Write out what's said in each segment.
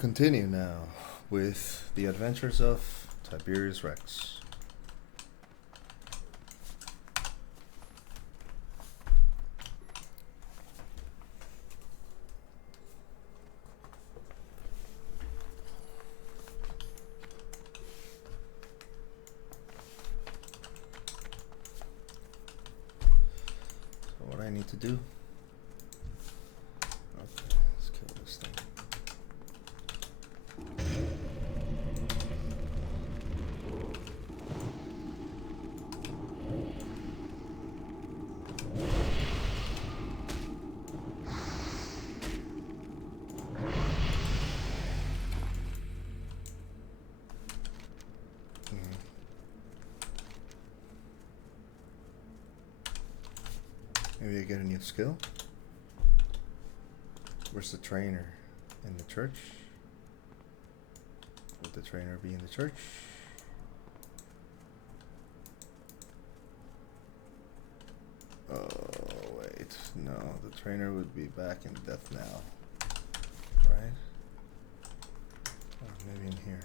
Continue now with the adventures of Tiberius Rex. So what I need to do? Okay, let's kill this thing. Maybe I get a new skill. Where's the trainer? In the church? Would the trainer be in the church? Oh wait, no, the trainer would be back in death now. Right? Oh, maybe in here.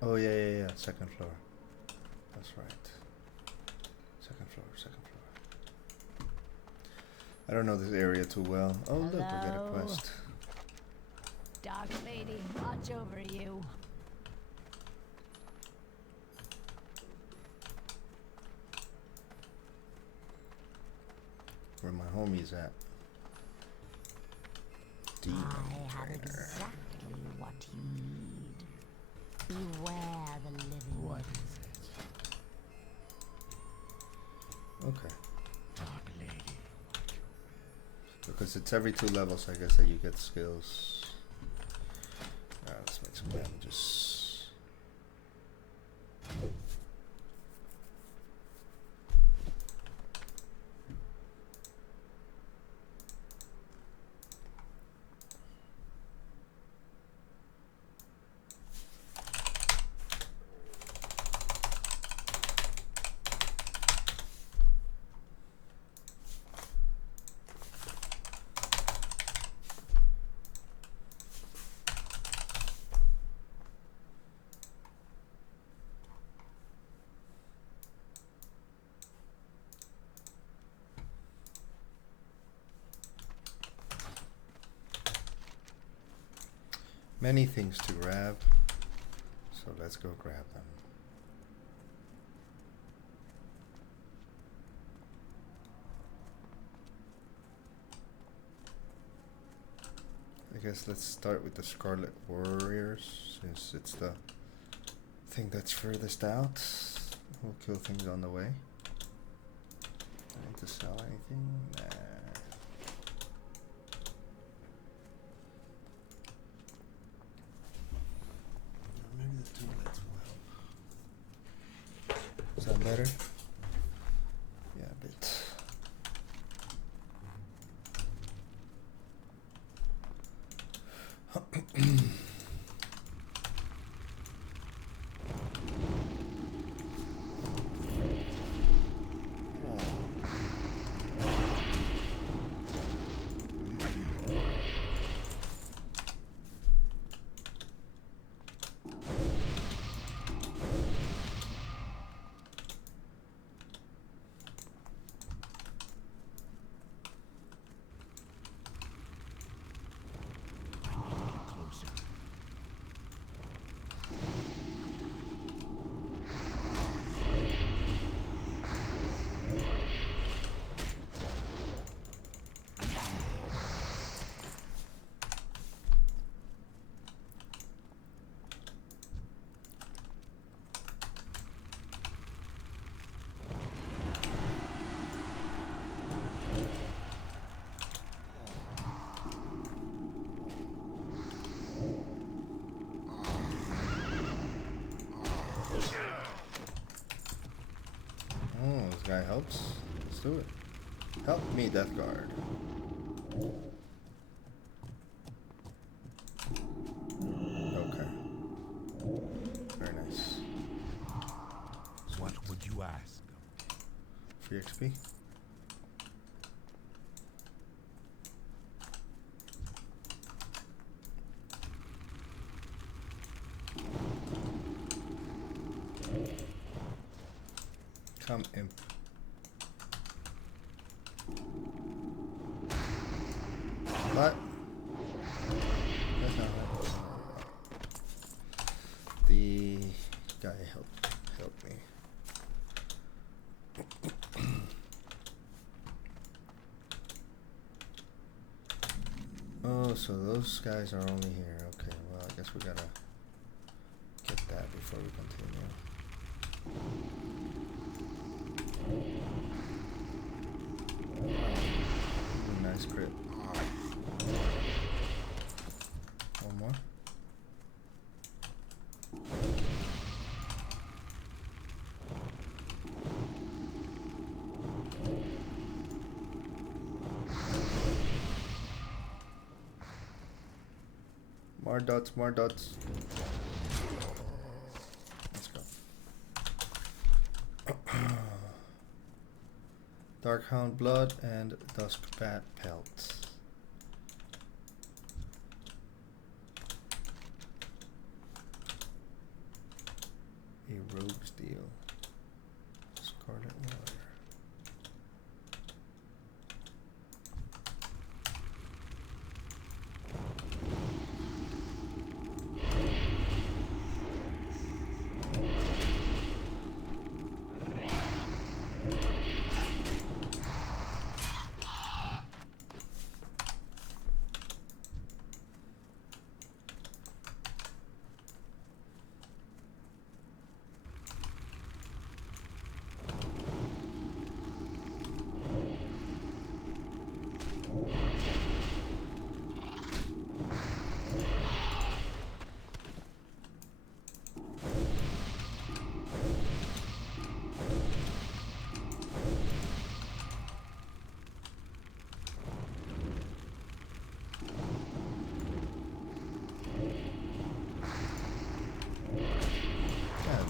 Oh yeah, second floor. That's right. Second floor. I don't know this area too well. Oh look, we got a quest. Dark Lady, watch over you. Where my homies at? Demon I have trainer. exactly what you need. Beware the living. What is it? Okay. Dark Lady. Because it's every 2 levels, I guess, that you get skills. Let's make some damages. Many things to grab, so let's go grab them. I guess let's start with the Scarlet Warriors, since it's the thing that's furthest out. We'll kill things on the way. I need to sell anything? Nah. Maybe the 2 lights will help. Is that better? Yeah, a bit. This guy helps. Let's do it. Help me, Death Guard. Okay. Very nice. What would you ask? Free XP. What? That's not right. The guy helped me. Oh, so those guys are only here. Okay, well, I guess we gotta get that before we continue. Ooh, nice crit. One more. More dots, more dots. Let's go. Darkhound blood and dusk bat pelts. A rogue's deal. Scarlet warrior.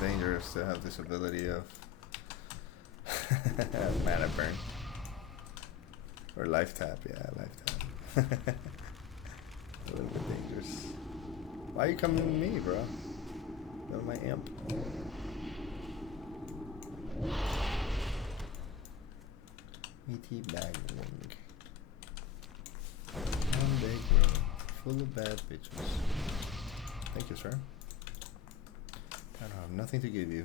Dangerous to have this ability of mana burn or life tap. Yeah, life tap. A little bit dangerous. Why are you coming with me, bro? Go my imp. Meaty bagwing. One big road full of bad bitches. Thank you, sir. I don't have nothing to give you.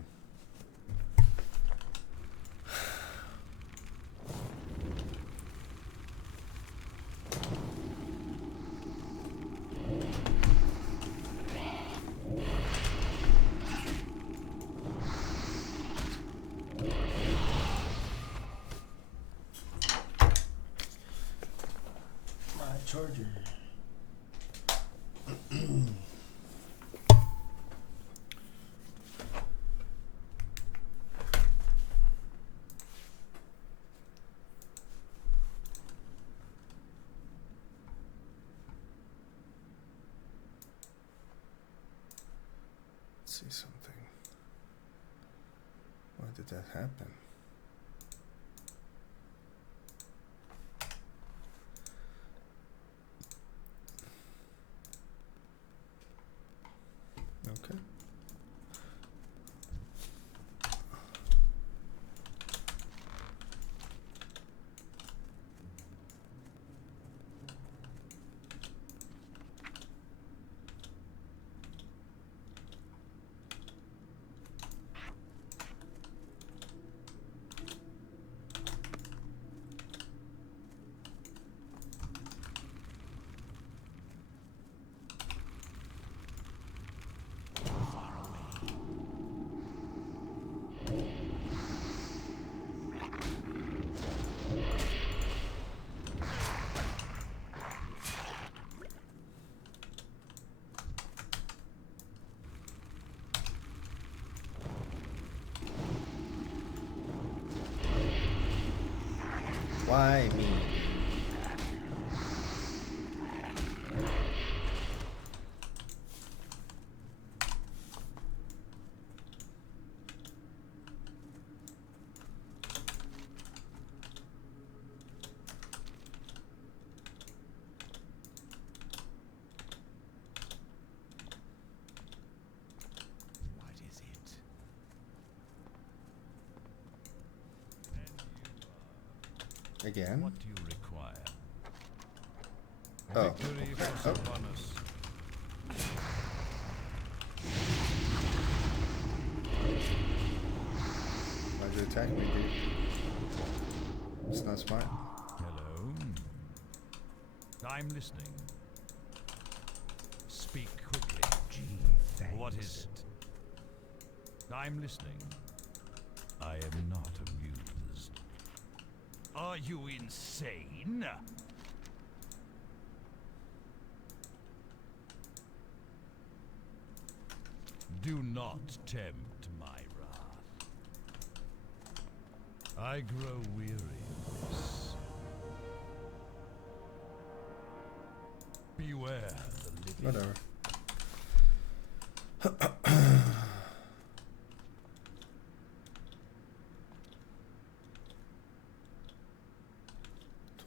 My charger. See something. Why did that happen? Okay. Why me? What is it? Again? What do you require? Oh. Victory for Oh. Sylvanus. Why'd you attack me, dude? It's not smart. Hello. I'm listening. Speak quickly. Gee, What thanks. is it? I'm listening. I am not amused. Are you insane? Do not tempt my wrath. I grow weary of this. Beware the living. Whatever.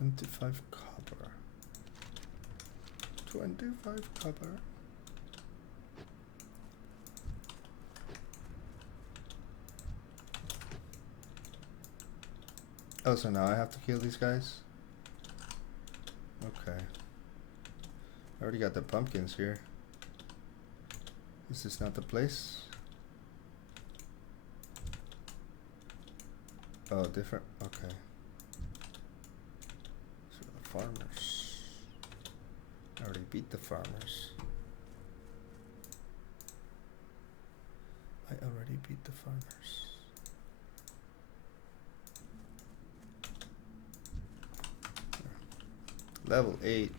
$25 copper. 25 copper. Oh, so now I have to kill these guys? Okay. I already got the pumpkins here. Is this not the place? Oh, different. Okay. So the farmers. I already beat the farmers. I already beat the farmers. Level 8.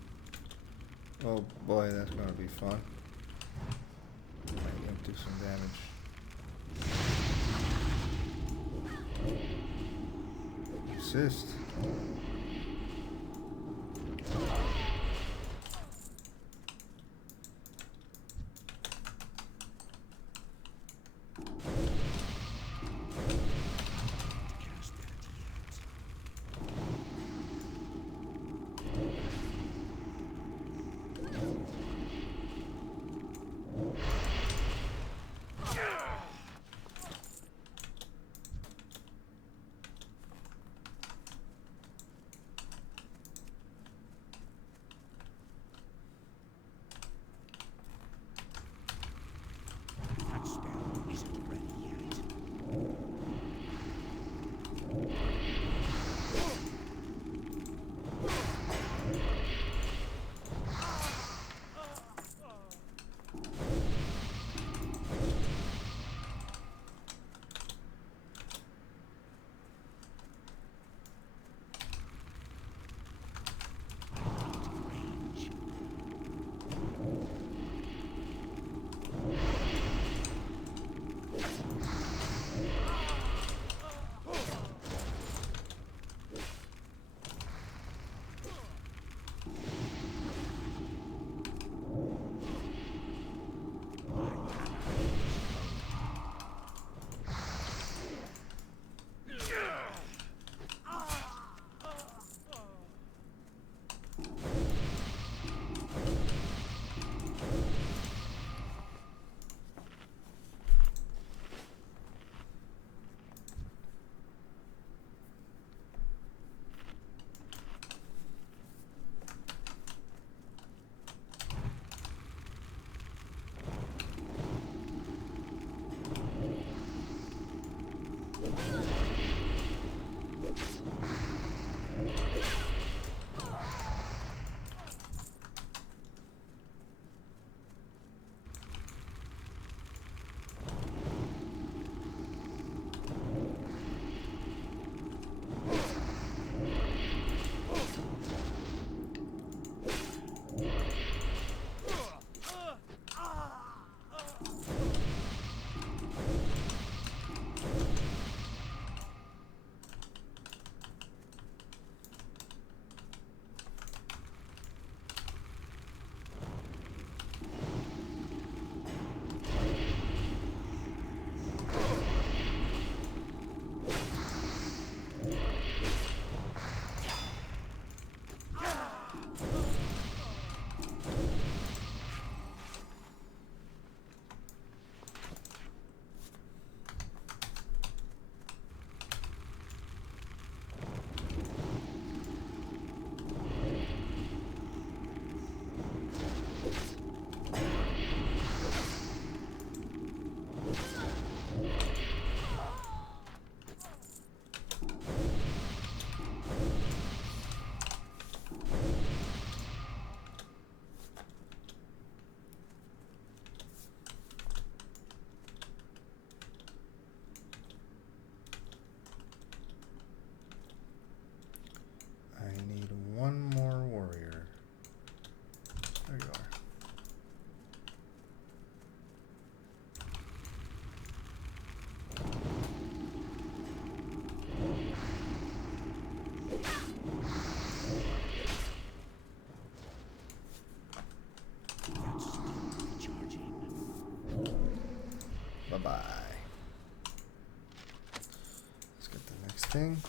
Oh boy, that's gonna be fun. Might gonna do some damage. Assist. Cast that yet. thing.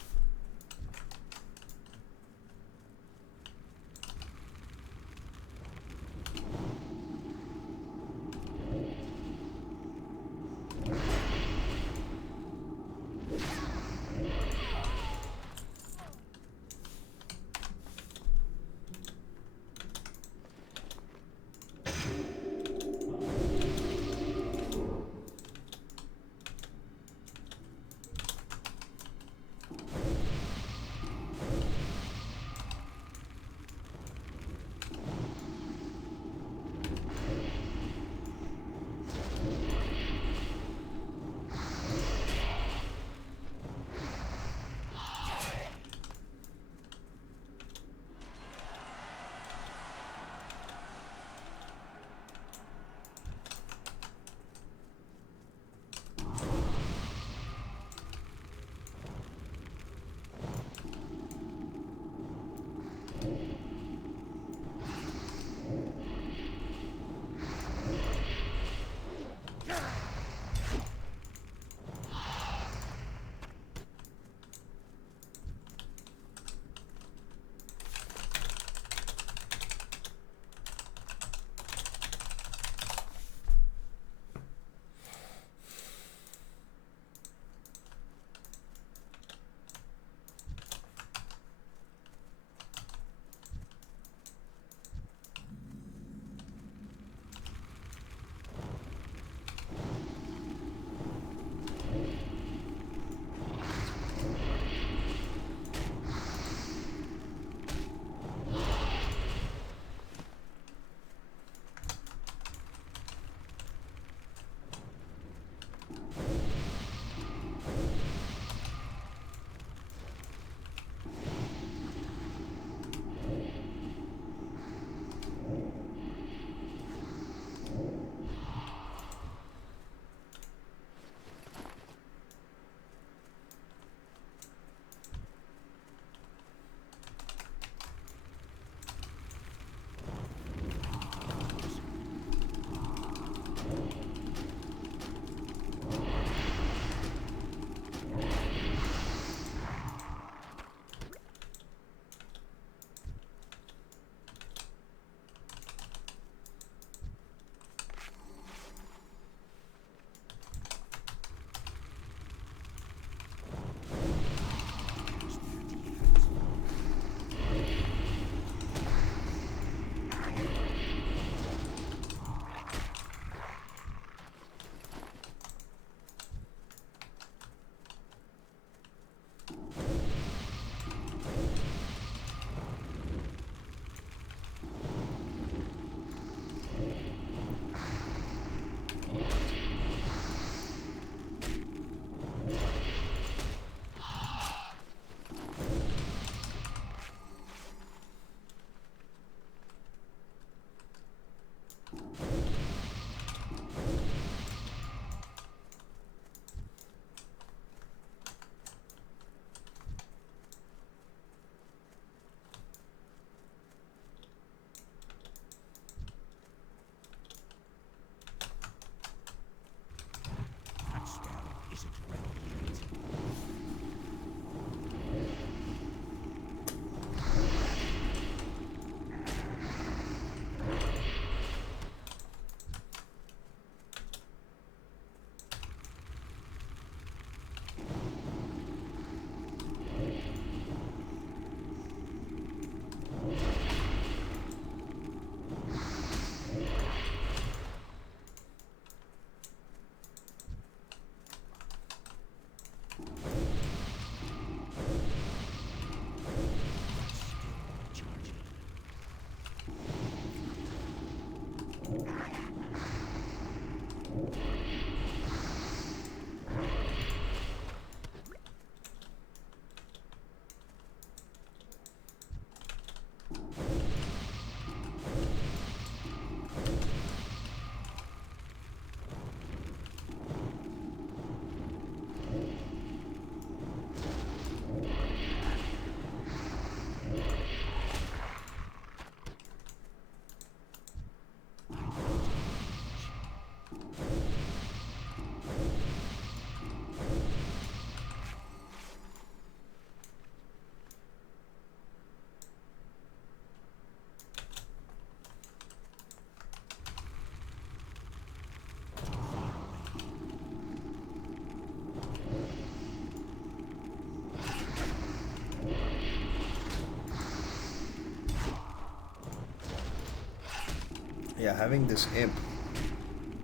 Yeah, having this imp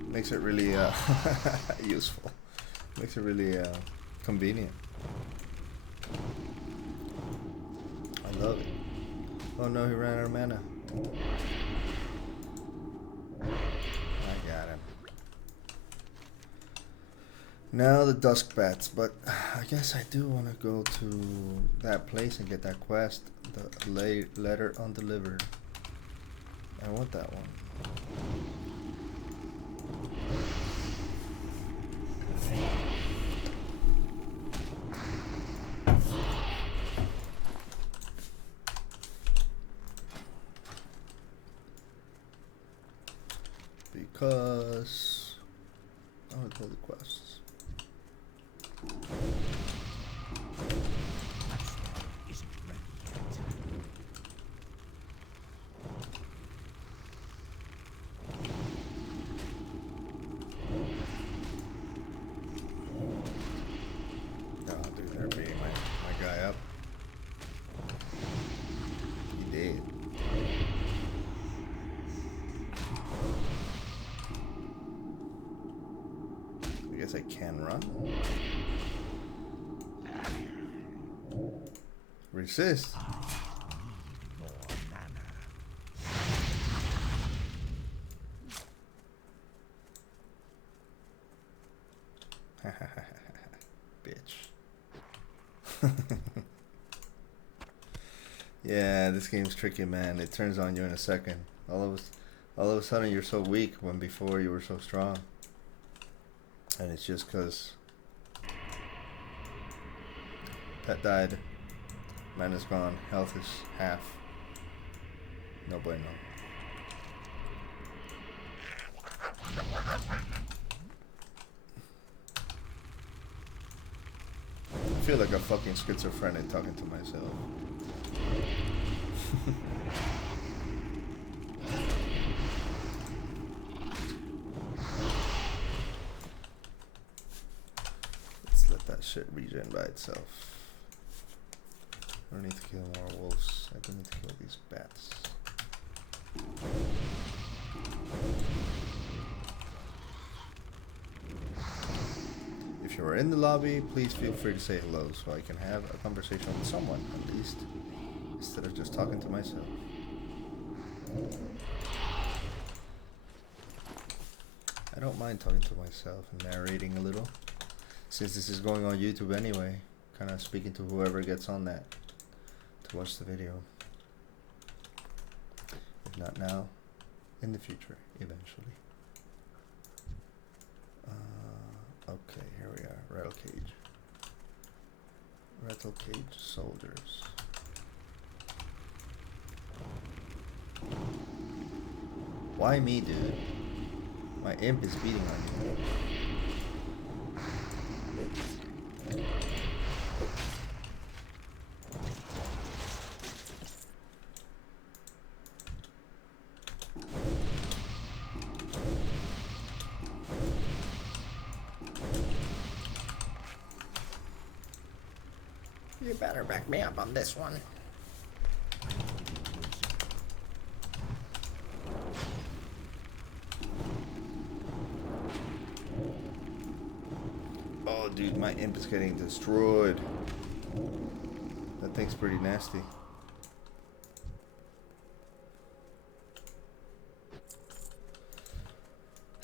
makes it really useful. Makes it really convenient. I love it. Oh no, he ran out of mana. I got him. Now the dusk bats, but I guess I do want to go to that place and get that quest, the letter undelivered. I want that one. Because I want to kill the quests. Isn't ready yet. Oh, dude, they're beating my guy up. He did. I guess I can run. Resist. More mana. Bitch. Yeah, this game's tricky, man. It turns on you in a second. All of a sudden you're so weak when before you were so strong. And it's just cause pet died, mana's gone, health is half. No bueno. I feel like a fucking schizophrenic talking to myself. Let's let that shit regen by itself. I don't need to kill more wolves. I don't need to kill these bats. If you're in the lobby, please feel free to say hello so I can have a conversation with someone, at least, instead of just talking to myself. I don't mind talking to myself and narrating a little, since this is going on YouTube anyway, kind of speaking to whoever gets on that to watch the video. If not now, in the future, eventually. Okay, here we are. Rattle cage. Rattle cage soldiers. Why me, dude? My imp is beating on you. You better back me up on this one. Oh, dude, my imp is getting destroyed. That thing's pretty nasty.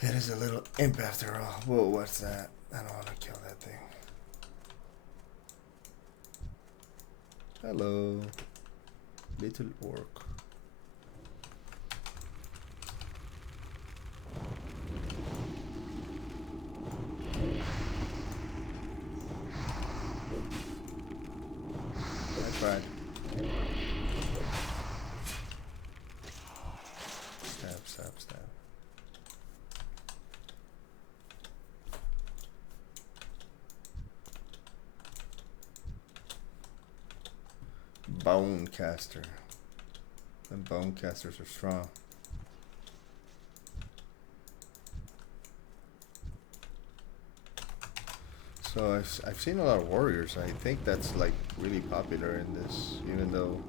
It is a little imp after all. Whoa, what's that? I don't want to kill that thing. Hello, little orc. I tried. Stab, stab, stab. Bone caster. The bone casters are strong. So I've seen a lot of warriors. I think that's like really popular in this, even though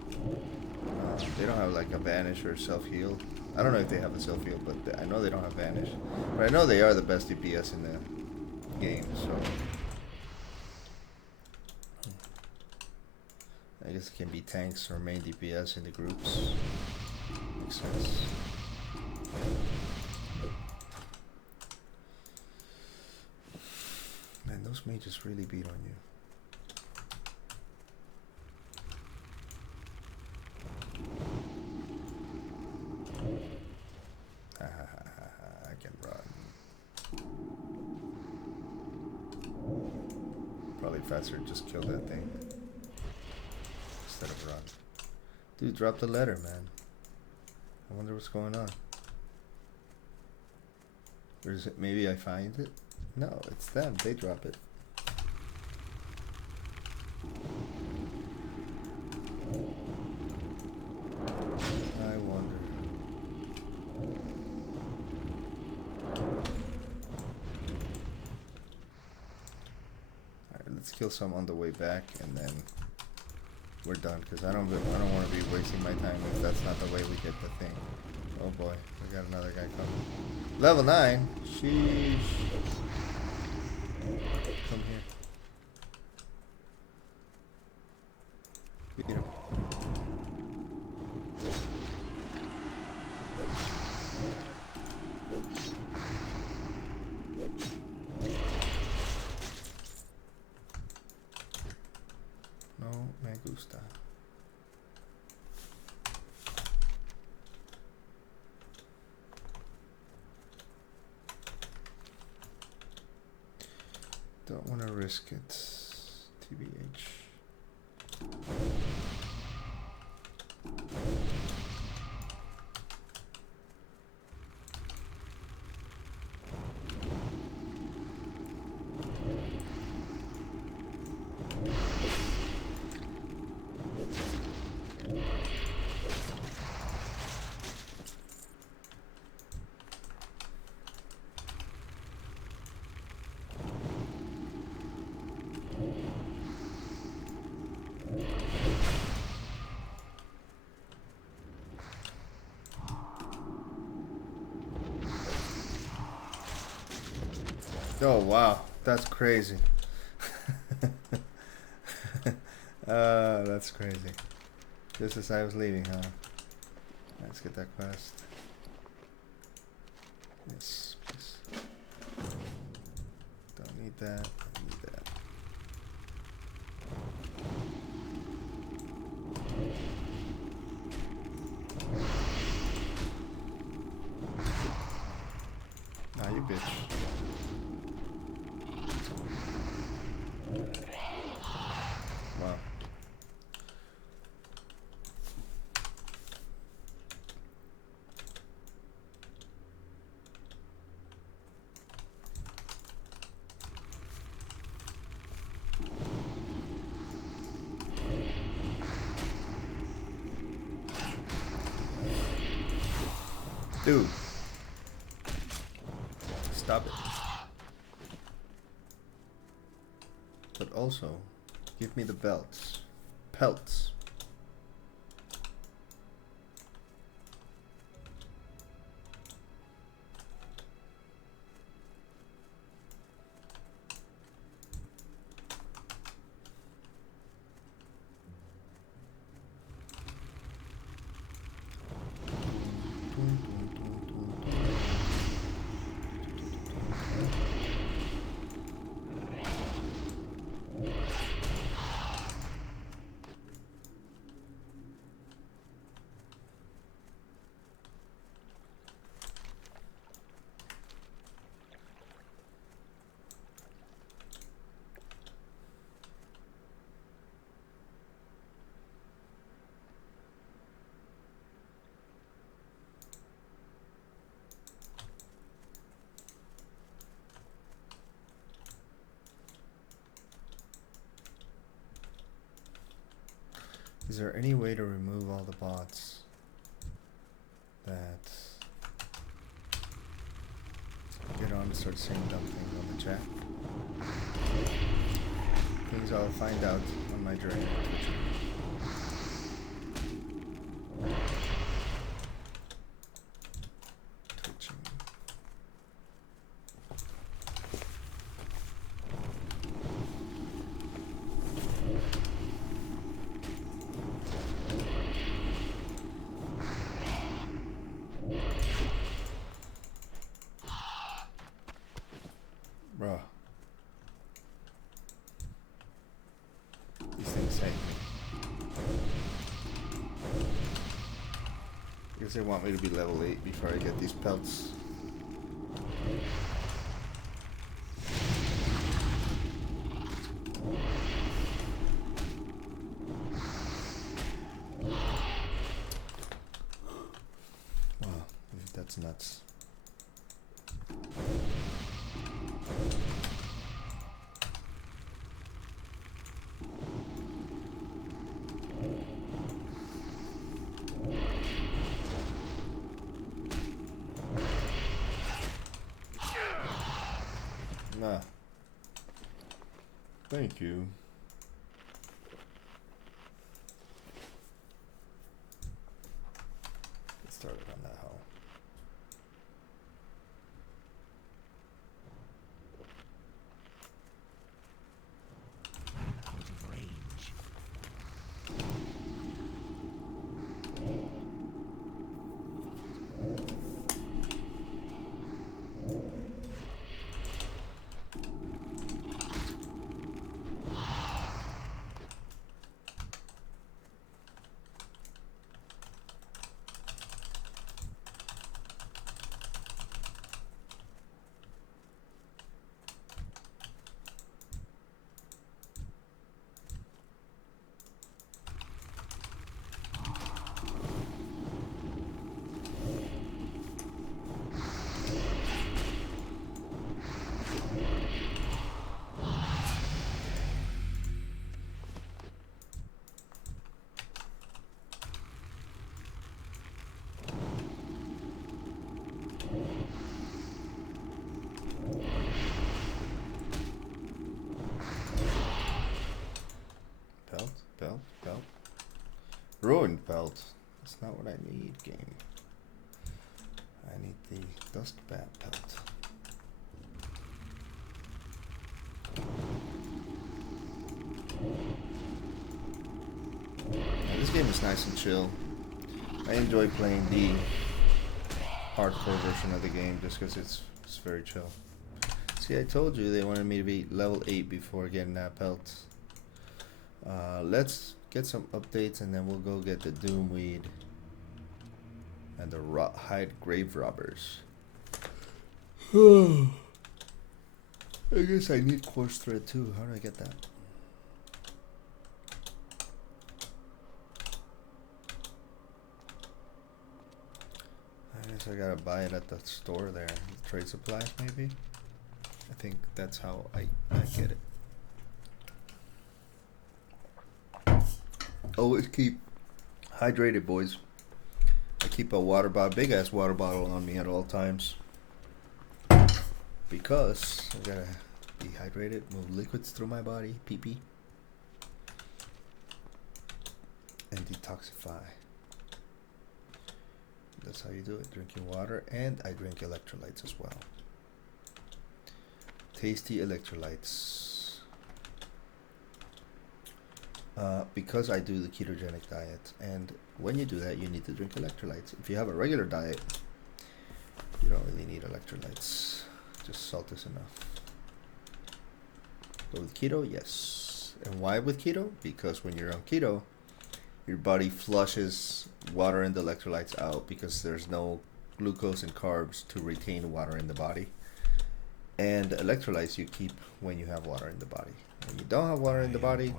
they don't have like a banish or self heal. I don't know if they have a self-heal, but I know they don't have Vanish. But I know they are the best DPS in the game, so... I guess it can be tanks or main DPS in the groups. Makes sense. Man, those mages really beat on you. I can run. Probably faster to just kill that thing instead of run. Dude, drop the letter, man. I wonder what's going on. Or is it maybe I find it? No, it's them. They drop it. I wonder. Alright, let's kill some on the way back and then we're done, because I don't want to be wasting my time if that's not the way we get the thing. Oh boy, we got another guy coming. Level 9? Sheesh. Come here. Beat him. No me gusta. Don't want to risk it. TBH. Oh wow, that's crazy. That's crazy. Just as I was leaving, huh? Let's get that quest. Yes, please. Don't need that. I need that. Nah, you bitch. Wow. Dude. Stop it. But also, give me the belts. Pelts. Is there any way to remove all the bots that get on and start saying dumb things on the chat? Things I'll find out on my journey to Twitch. Guess they want me to be level 8 before I get these pelts. Wow, that's nuts. Nah. Thank you. Get started on that hole. Out of range. Belt. Ruined belt. That's not what I need, game. I need the Dusk Bat belt. Now, this game is nice and chill. I enjoy playing the hardcore version of the game just because it's very chill. See, I told you they wanted me to be level 8 before getting that belt. Let's get some updates and then we'll go get the Doomweed and the Rothhide Grave Robbers. I guess I need Quartz Thread too. How do I get that? I guess I gotta buy it at the store there. Trade supplies maybe? I think that's how I get it. Always keep hydrated, boys. I keep a water bottle, big ass water bottle on me at all times. Because I gotta be hydrated, move liquids through my body, pee pee. And detoxify. That's how you do it, drinking water, and I drink electrolytes as well. Tasty electrolytes. Because I do the ketogenic diet, and when you do that you need to drink electrolytes. If you have a regular diet, you don't really need electrolytes, just salt is enough. But with keto, yes. And why with keto? Because when you're on keto, your body flushes water and the electrolytes out because there's no glucose and carbs to retain water in the body. And the electrolytes you keep when you have water in the body. When you don't have water in the body,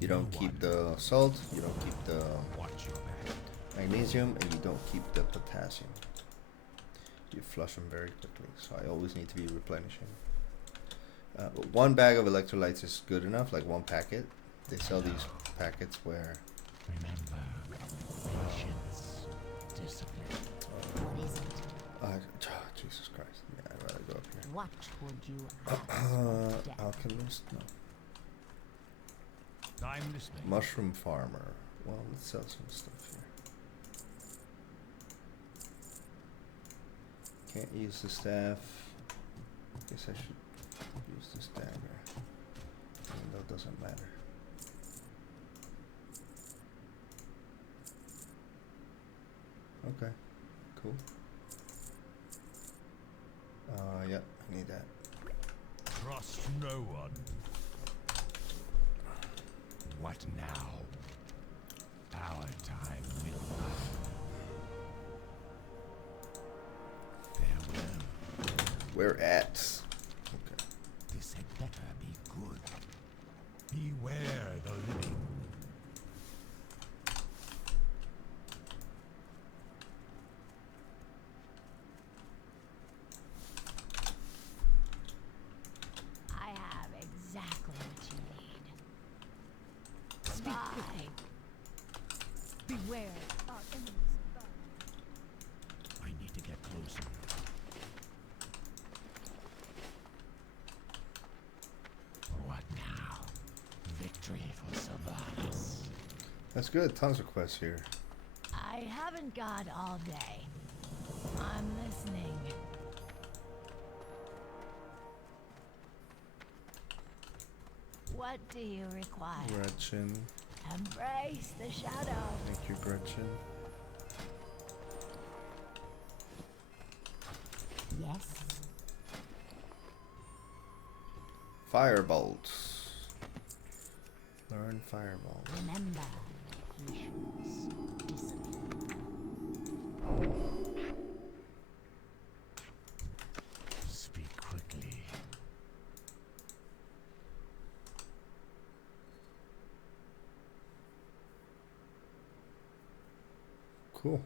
you don't keep the salt, you don't keep the magnesium, and you don't keep the potassium. You flush them very quickly, so I always need to be replenishing. But one bag of electrolytes is good enough, like one packet. They sell these packets where... Remember, patience, discipline. What is it? Jesus Christ. Yeah, I'd rather go up here. What would you ask? Alchemist? No. I'm listening. Mushroom farmer. Well, let's sell some stuff here. Can't use the staff. Guess I should use this dagger. Even though it doesn't matter. Okay. Cool. Yep, I need that. Trust no one. What now? Our time will we're at. Okay. This had better be good. Beware the living. I have exactly what you need. Spy. Beware our enemies above. I need to get closer. What now? Victory for Sylvanas. That's good. Tons of quests here. I haven't got all day. I'm listening. What do you require? Gretchen. Embrace the shadow. Thank you, Gretchen. Yes. Firebolts. Learn firebolts. Remember, patience, discipline. Speak quickly. Cool.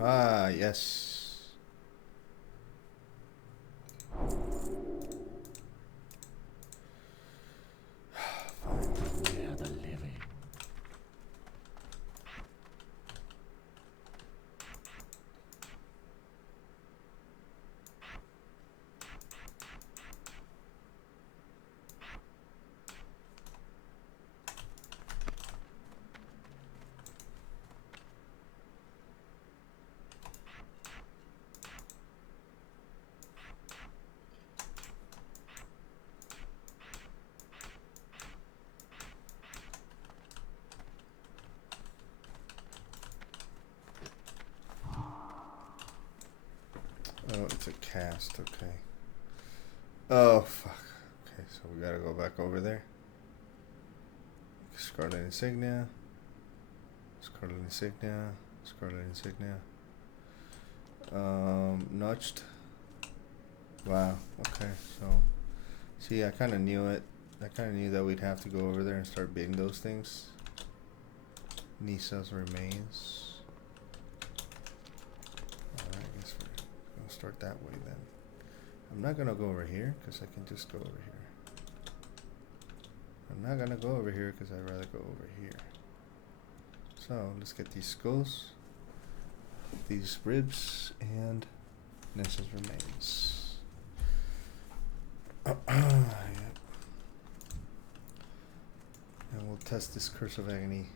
Ah, yes. Beware the living. Oh, it's a cast, okay. Oh, fuck. Okay, so we gotta go back over there. Scarlet Insignia. Scarlet Insignia. Scarlet Insignia. Notched. Wow, okay, so. See, I kinda knew it. I kinda knew that we'd have to go over there and start bidding those things. Nisa's remains. Alright, I guess we're gonna start that way then. I'm not gonna go over here because I can just go over here. I'm not gonna go over here because I'd rather go over here. So let's get these skulls, these ribs, and Nessa's remains. Yep. And we'll test this Curse of Agony.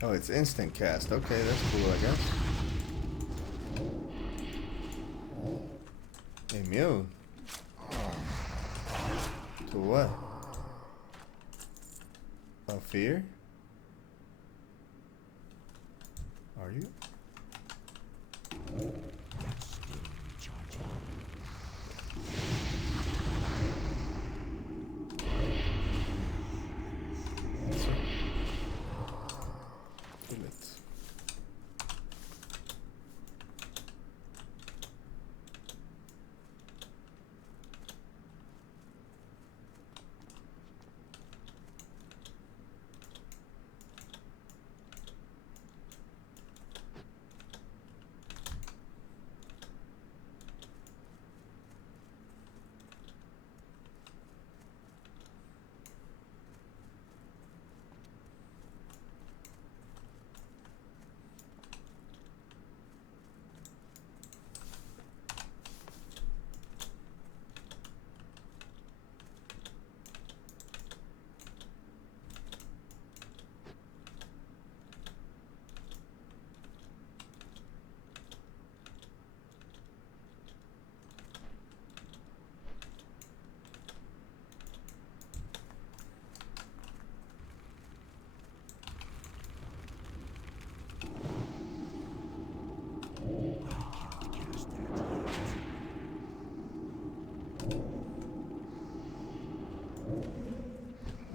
Oh, it's instant cast. Okay, that's cool, I guess. Immune. To what? Oh, fear? Are you? Still recharging. Kill it.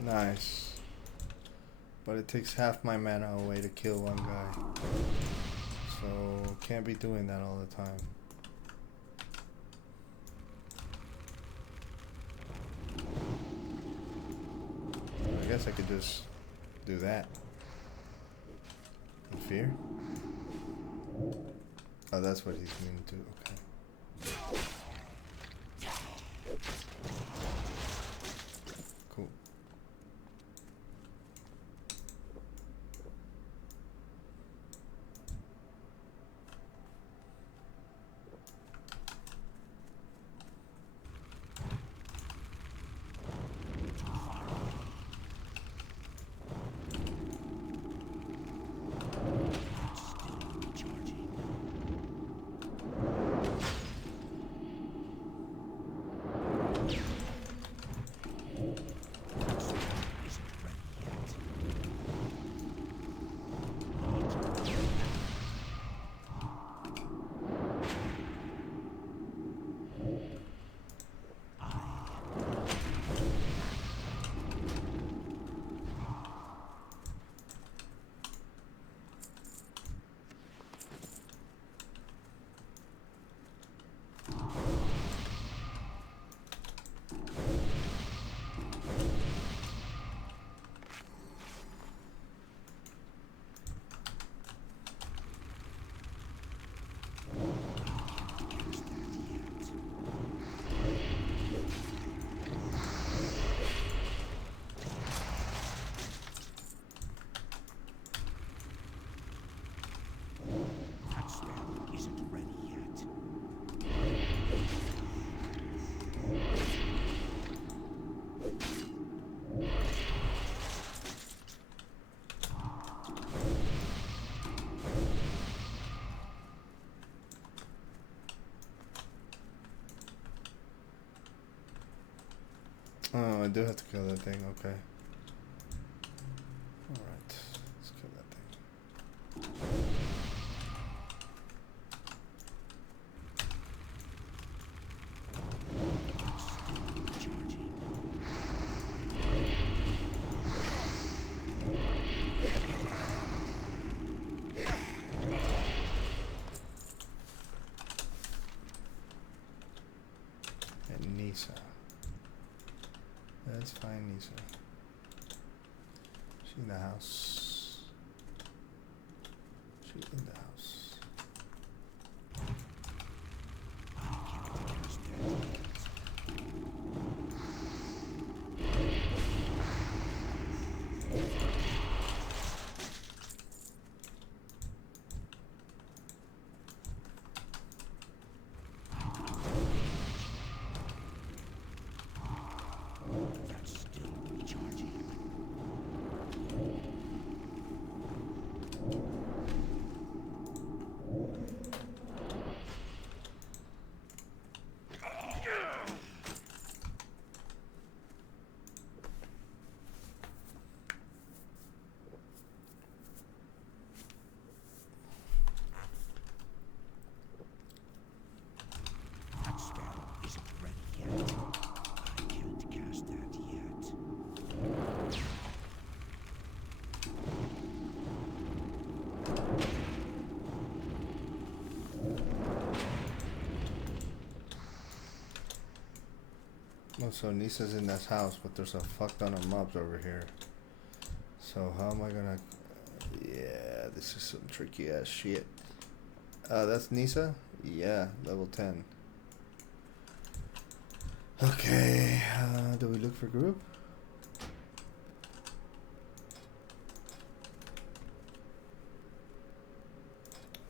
Nice. But it takes half my mana away to kill one guy. So can't be doing that all the time. I guess I could just do that. In fear? Oh, that's what he's meaning to. Okay. Cool. Oh, I do have to kill that thing, okay. Alright, let's kill that thing. And Nisa. That's fine, Nisa. She in the house. She in the house. Oh, so Nisa's in this house, but there's a fuck ton of mobs over here. So how am I gonna... Yeah, this is some tricky ass shit. That's Nisa? Yeah, level 10. Okay, do we look for group?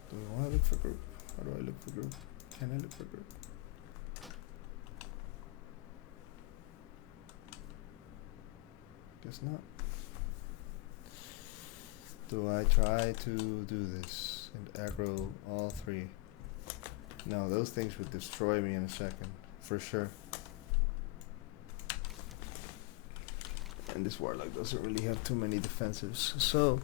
Do we want to look for group? How do I look for group? Can I look for group? Guess not. Do I try to do this and aggro all three? No, those things would destroy me in a second, for sure. And this Warlock doesn't really have too many defensives, so...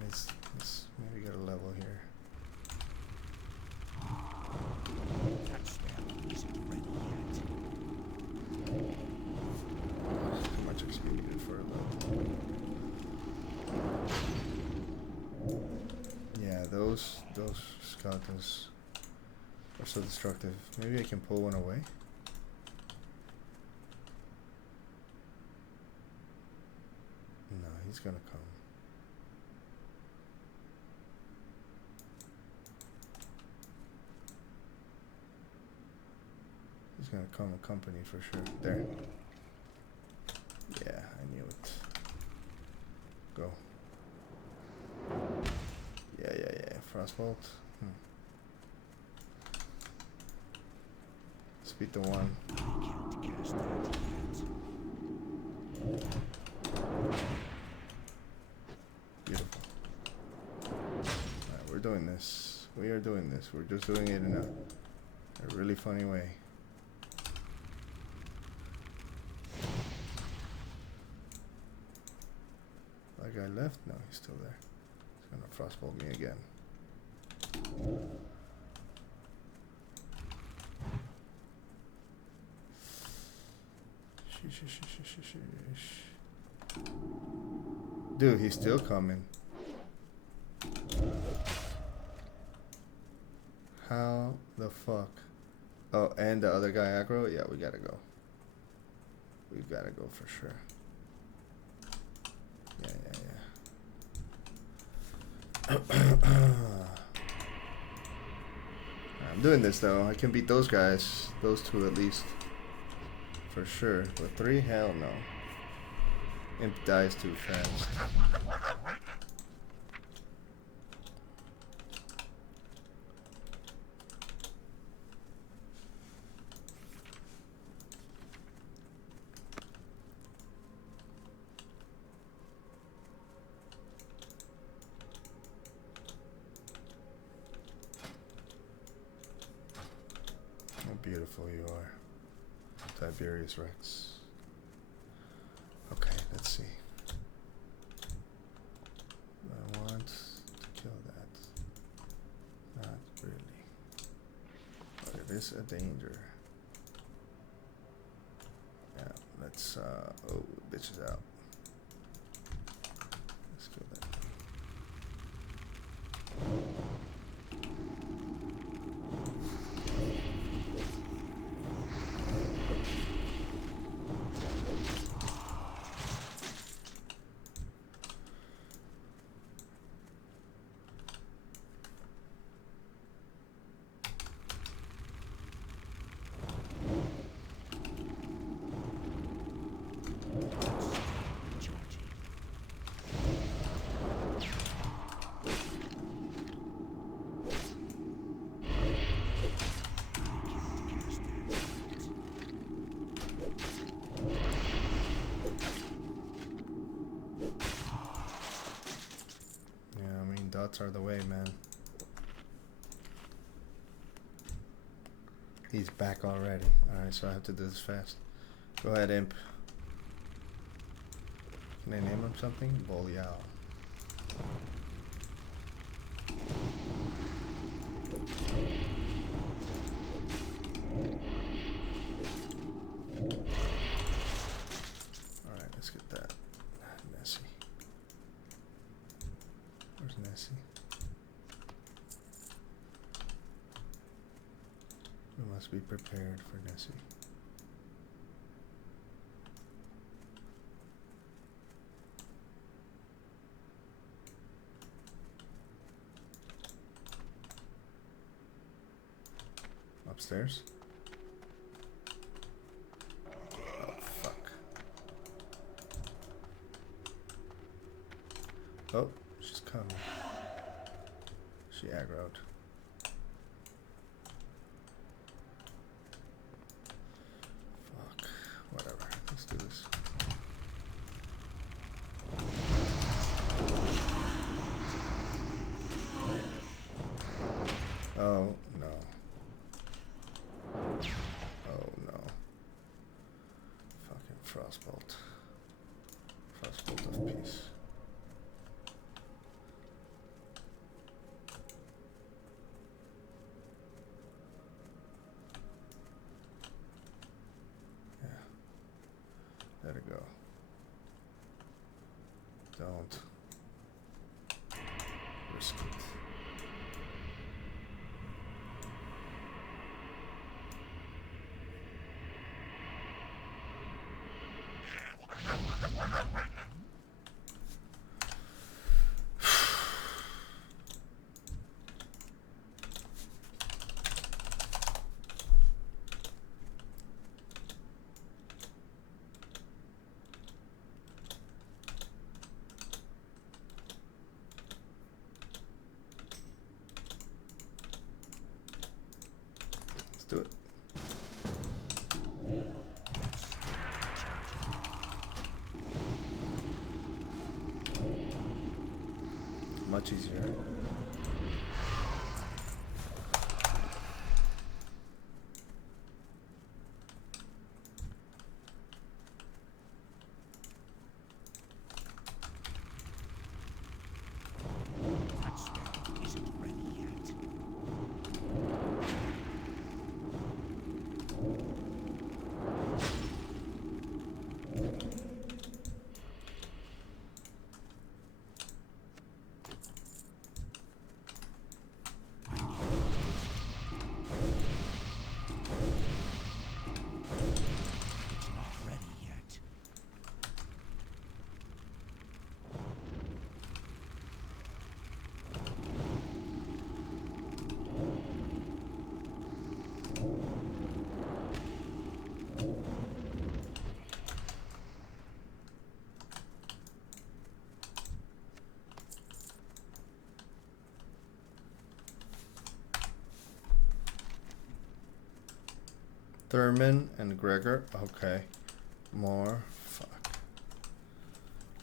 let's maybe get a level here. those skeletons are so destructive. Maybe I can pull one away. No, he's gonna come. He's gonna come accompany for sure. There. Yeah, I knew it. Go. Yeah. Frostbolt. Speed to 1. I can't cast that yet. Beautiful. Alright, we're doing this. We are doing this. We're just doing it in a really funny way. That guy left? No, he's still there. He's gonna frostbolt me again. Dude, he's still coming. How the fuck? Oh, and the other guy aggro? Yeah, we gotta go. We gotta go for sure. Yeah. I'm doing this though. I can beat those guys. Those two at least. For sure. But 3? Hell no. Imp dies too fast. How beautiful you are. Tiberius Rex. Okay, let's see. I want to kill that. Not really. But it is a danger. Yeah, let's oh, bitch is out. Let's kill that. Dots are the way, man. He's back already. Alright, so I have to do this fast. Go ahead, Imp. Can I name him something? Boliao. Alright, let's get that. Nessie. Where's Nessie? We must be prepared for Nessie. Upstairs? Oh, fuck. Oh, she's coming. She aggroed. Fuck. Whatever. Let's do this. Oh, no. Oh, no. Fucking frostbolt. Frostbolt of peace. Let it go. Don't risk it. do it. Much easier. That spell isn't ready yet. It's not ready yet. Thurman and Gregor. Okay. More. Fuck.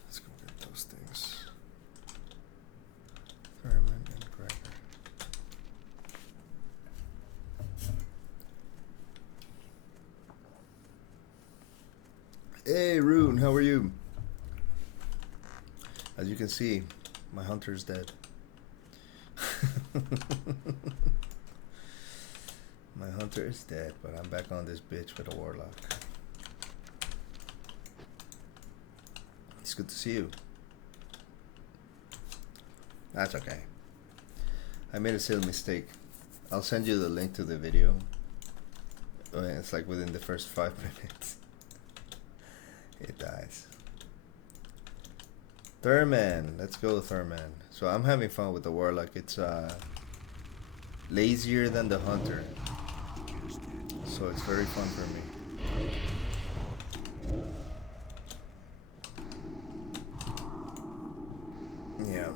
Let's go get those things. Thurman and Gregor. Hey, Rune, how are you? As you can see, my hunter's dead. My hunter is dead, but I'm back on this bitch with a warlock. It's good to see you. That's okay. I made a silly mistake. I'll send you the link to the video. It's like within the first 5 minutes. It dies. Thurman. Let's go, Thurman. So I'm having fun with the warlock. It's lazier than the hunter. So it's very fun for me. Yeah.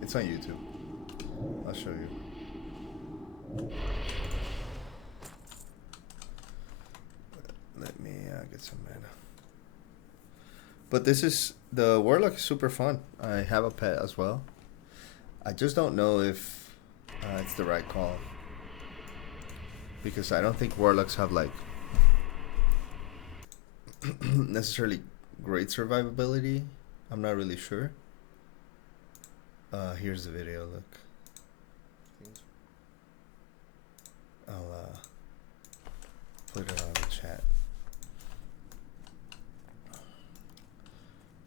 It's on YouTube. I'll show you. Let me get some mana. But this is, the warlock is super fun. I have a pet as well. I just don't know if it's the right call. Because I don't think warlocks have like necessarily great survivability. I'm not really sure. Here's the video, look. I'll put it on the chat.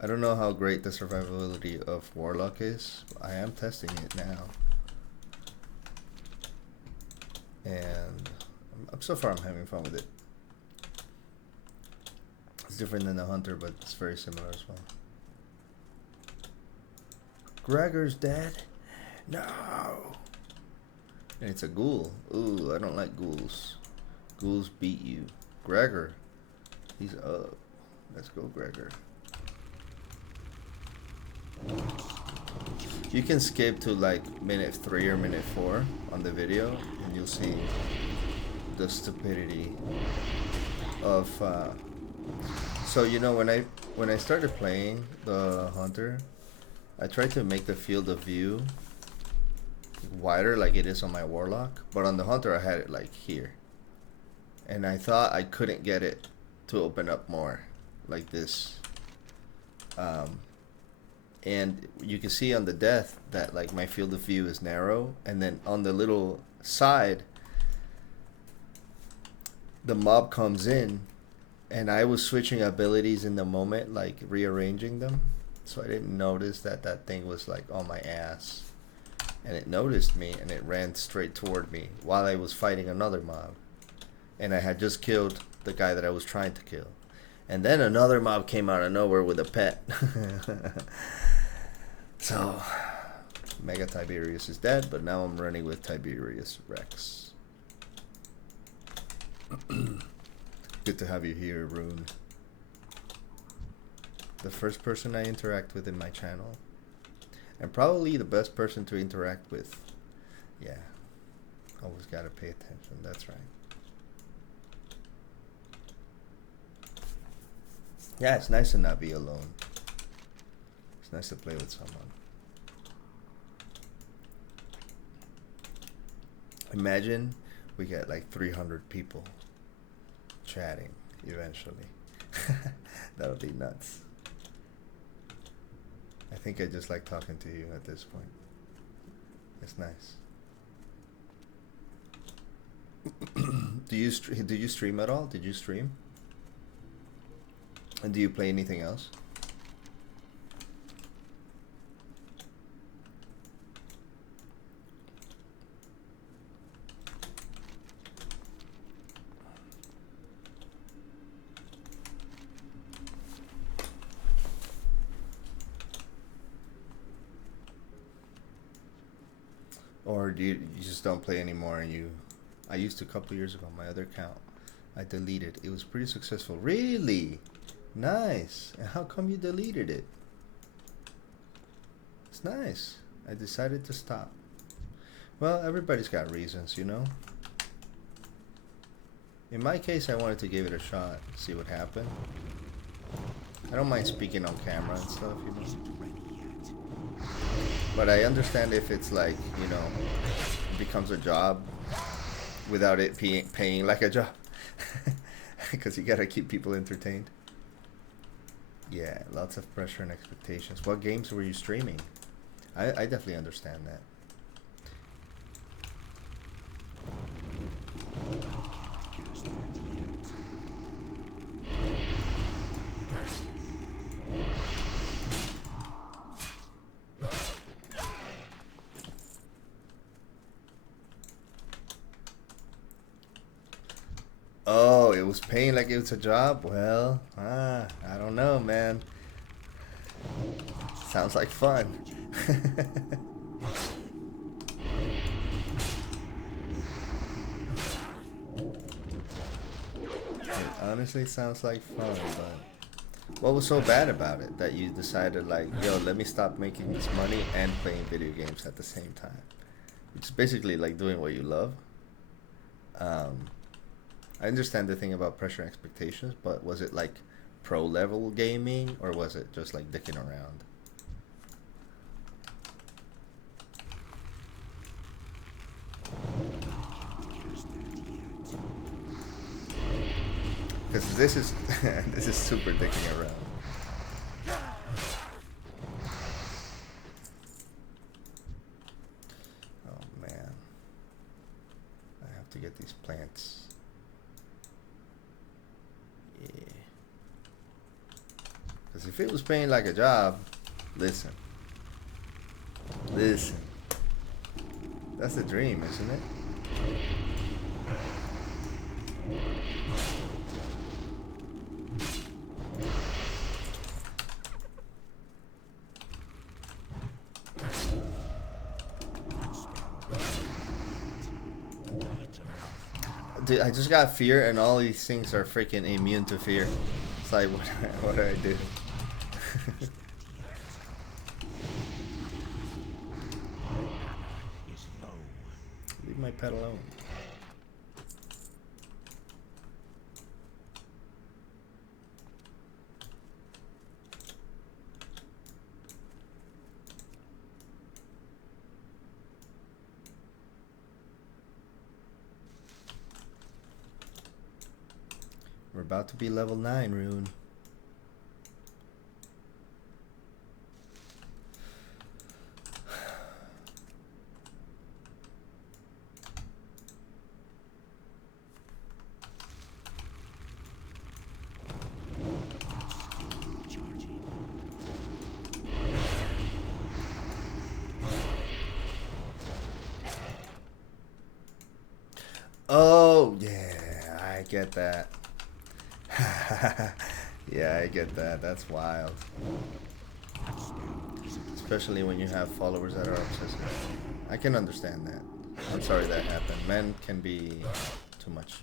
I don't know how great the survivability of warlock is. I am testing it now. And so far I'm having fun with it. It's different than the hunter, but it's very similar as well. Gregor's dead? No! And it's a ghoul. Ooh, I don't like ghouls. Ghouls beat you. Gregor, he's up. Let's go, Gregor. You can skip to like minute 3 or minute 4 on the video, and you'll see the stupidity of so you know, when I started playing the hunter, I tried to make the field of view wider like it is on my warlock, but on the hunter I had it like here, and I thought I couldn't get it to open up more like this, and you can see on the death that like my field of view is narrow, and then on the little side the mob comes in, and I was switching abilities in the moment, like rearranging them, so I didn't notice that that thing was like on my ass, and it noticed me and it ran straight toward me while I was fighting another mob, and I had just killed the guy that I was trying to kill, and then another mob came out of nowhere with a pet. So Mega Tiberius is dead, but now I'm running with Tiberius Rex. Good to have you here, Rune. The first person I interact with in my channel, and probably the best person to interact with. Yeah, Always gotta pay attention. That's right. Yeah, it's nice to not be alone. It's nice to play with someone. Imagine we get like 300 people chatting eventually. That would be nuts. I think I just like talking to you at this point. It's nice. Do you stream at all? Did you stream? And do you play anything else? Or do you just don't play anymore and you... I used to a couple years ago, my other account. I deleted. It was pretty successful. Really? Nice. And how come you deleted it? It's nice. I decided to stop. Well, everybody's got reasons, you know? In my case, I wanted to give it a shot, see what happened. I don't mind speaking on camera and stuff, you know? But I understand if it's like, you know, it becomes a job without it paying like a job. Because you gotta keep people entertained. Yeah, lots of pressure and expectations. What games were you streaming? I definitely understand that. Oh, it was paying like it was a job? Well, I don't know, man. Sounds like fun. It honestly sounds like fun, but what was so bad about it that you decided like, yo, let me stop making this money and playing video games at the same time? It's basically like doing what you love. I understand the thing about pressure and expectations, but was it like pro level gaming or was it just like dicking around? Because this is this is super dicking around. Oh man, I have to get these plants. Yeah. Because if it was paying like a job, listen. That's the dream, isn't it? Dude, I just got fear and all these things are freaking immune to fear. It's like, what do I do? Leave my pet alone. We're about to be level 9, Rune. Oh, yeah, I get that. Yeah, I get that. That's wild. Especially when you have followers that are obsessive. I can understand that. I'm sorry that happened. Men can be too much.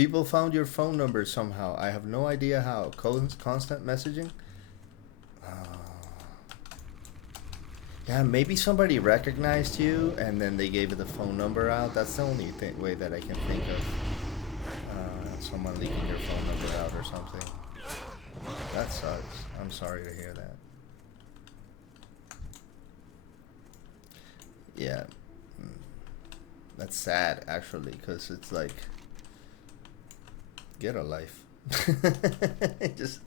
People found your phone number somehow. I have no idea how. Constant messaging? Yeah, maybe somebody recognized you and then they gave the phone number out. That's the only way that I can think of. Someone leaking your phone number out or something. That sucks. I'm sorry to hear that. Yeah. That's sad, actually, because it's like, get a life. Just,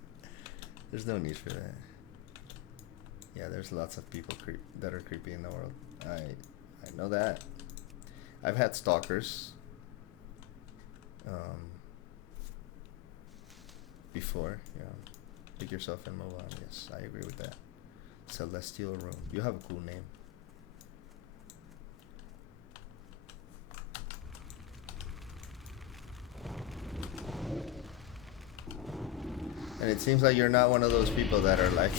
there's no need for that. Yeah, there's lots of people that are creepy in the world. I know that. I've had stalkers. Before, yeah. Pick yourself and move on. Yes, I agree with that. Celestial Room. You have a cool name. And it seems like you're not one of those people that are like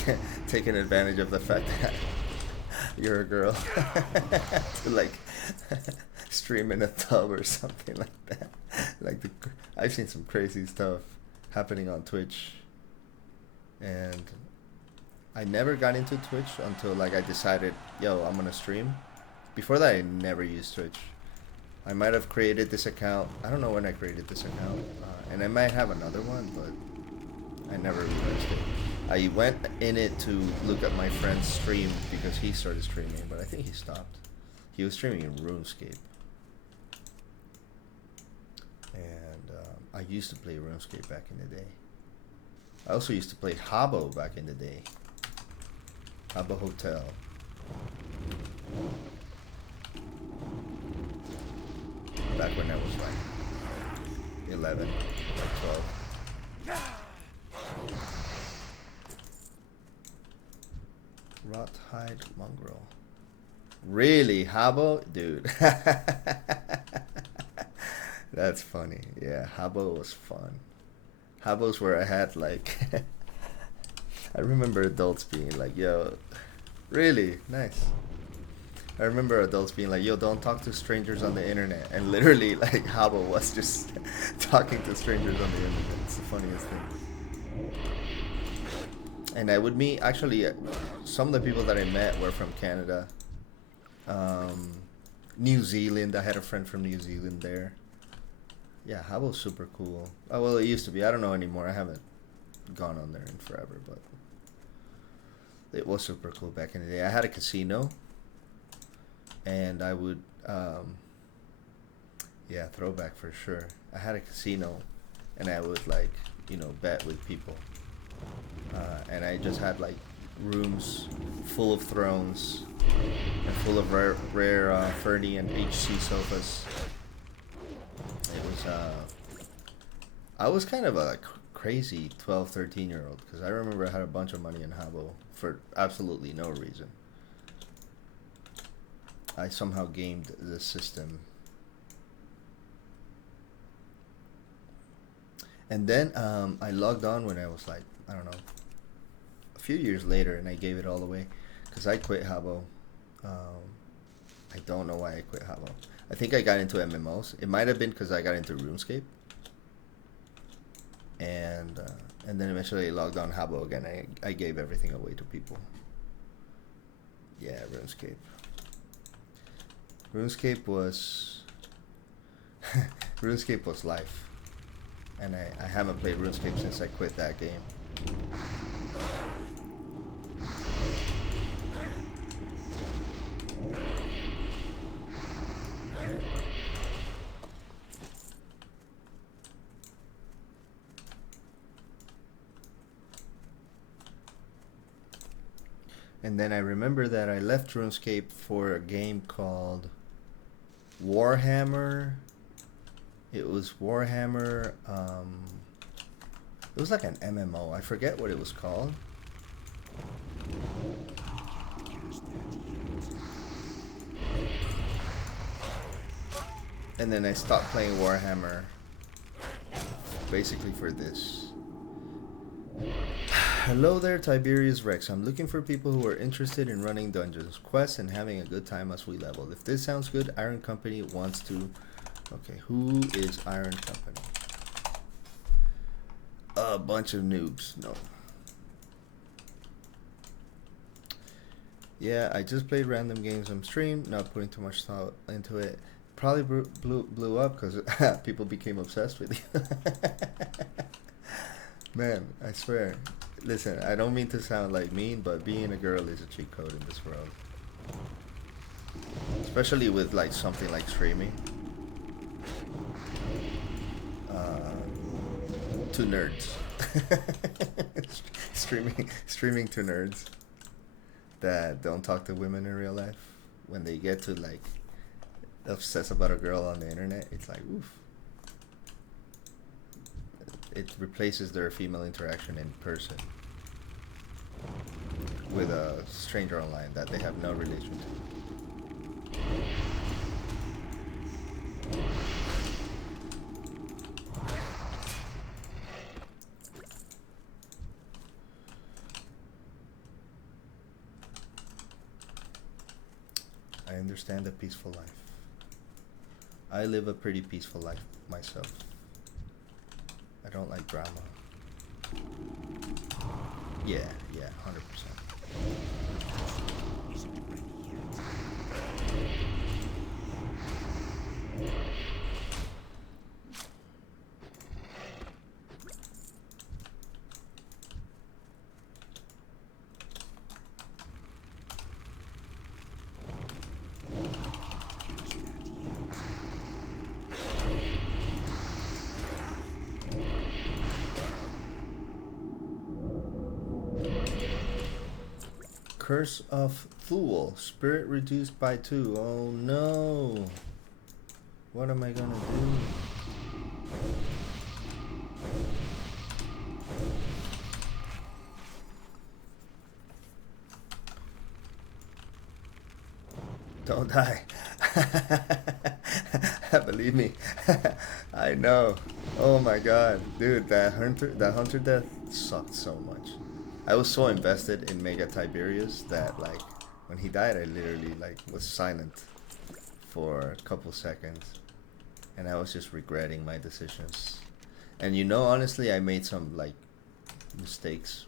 taking advantage of the fact that you're a girl to like stream in a tub or something like that. Like I've seen some crazy stuff happening on Twitch, and I never got into Twitch until like I decided, yo, I'm gonna stream. Before that, I never used Twitch. I might have created this account. I don't know when I created this account, and I might have another one, but I never realized it. I went in it to look at my friend's stream because he started streaming, but I think he stopped. He was streaming in RuneScape. And I used to play RuneScape back in the day. I also used to play Habbo back in the day. Habbo Hotel. Back when I was like 11, like 12. Rothhide Mongrel. Really? Habbo? Dude. That's funny. Yeah, Habbo was fun. Habbo's where I had like... I remember adults being like, yo, really? Nice. I remember adults being like, yo, don't talk to strangers on the internet. And literally, like, Habbo was just talking to strangers on the internet. It's the funniest thing. And I would meet, actually, some of the people that I met were from Canada. New Zealand. I had a friend from New Zealand there. Yeah, Habbo's super cool. Oh, well, it used to be. I don't know anymore. I haven't gone on there in forever, but it was super cool back in the day. I had a casino, and I would, yeah, throwback for sure. I had a casino, and I would, like, you know, bet with people. And I just had, like, rooms full of thrones and full of rare Fernie and HC sofas. It was, I was kind of a like, crazy 12, 13-year-old, because I remember I had a bunch of money in Habbo for absolutely no reason. I somehow gamed the system. And then I logged on when I was like, I don't know, a few years later, and I gave it all away because I quit Habbo. I don't know why I quit Habbo. I think I got into MMOs. It might have been because I got into RuneScape. And then eventually I logged on Habbo again. I gave everything away to people. Yeah, RuneScape. RuneScape was RuneScape was life. And I haven't played RuneScape since I quit that game. And then I remember that I left RuneScape for a game called Warhammer. It was Warhammer, it was like an MMO. I forget what it was called. And then I stopped playing Warhammer basically for this. Hello there, Tiberius Rex. I'm looking for people who are interested in running dungeons, quests, and having a good time as we level. If this sounds good, Iron Company wants to... Okay, who is Iron Company? a bunch of noobs. No. Yeah, I just played random games on stream, not putting too much thought into it. Probably blew up because people became obsessed with you. Man, I swear. Listen, I don't mean to sound like mean, but being a girl is a cheat code in this world. Especially with like something like streaming. To nerds. streaming to nerds that don't talk to women in real life. When they get to like obsess about a girl on the internet, it's like oof. It replaces their female interaction in person with a stranger online that they have no relation to. I understand a peaceful life. I live a pretty peaceful life myself. I don't like drama. Yeah, 100%. Isn't ready yet. Curse of Fool. Spirit reduced by 2. Oh no. What am I gonna do? Don't die. Believe me. I know. Oh my god. Dude, that hunter death sucked so much. I was so invested in Mega Tiberius that like when he died I literally like was silent for a couple seconds and I was just regretting my decisions. And you know, honestly, I made some like mistakes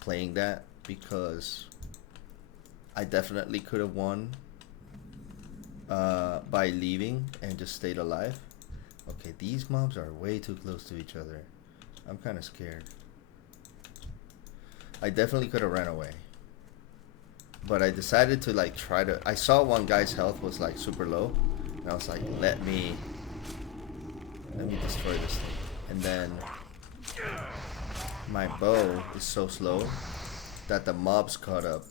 playing that because I definitely could have won by leaving and just stayed alive. Okay, these mobs are way too close to each other. I'm kind of scared. I definitely could have ran away. But I decided to like try to... I saw one guy's health was like super low. And I was like, let me destroy this thing. And then my bow is so slow that the mobs caught up.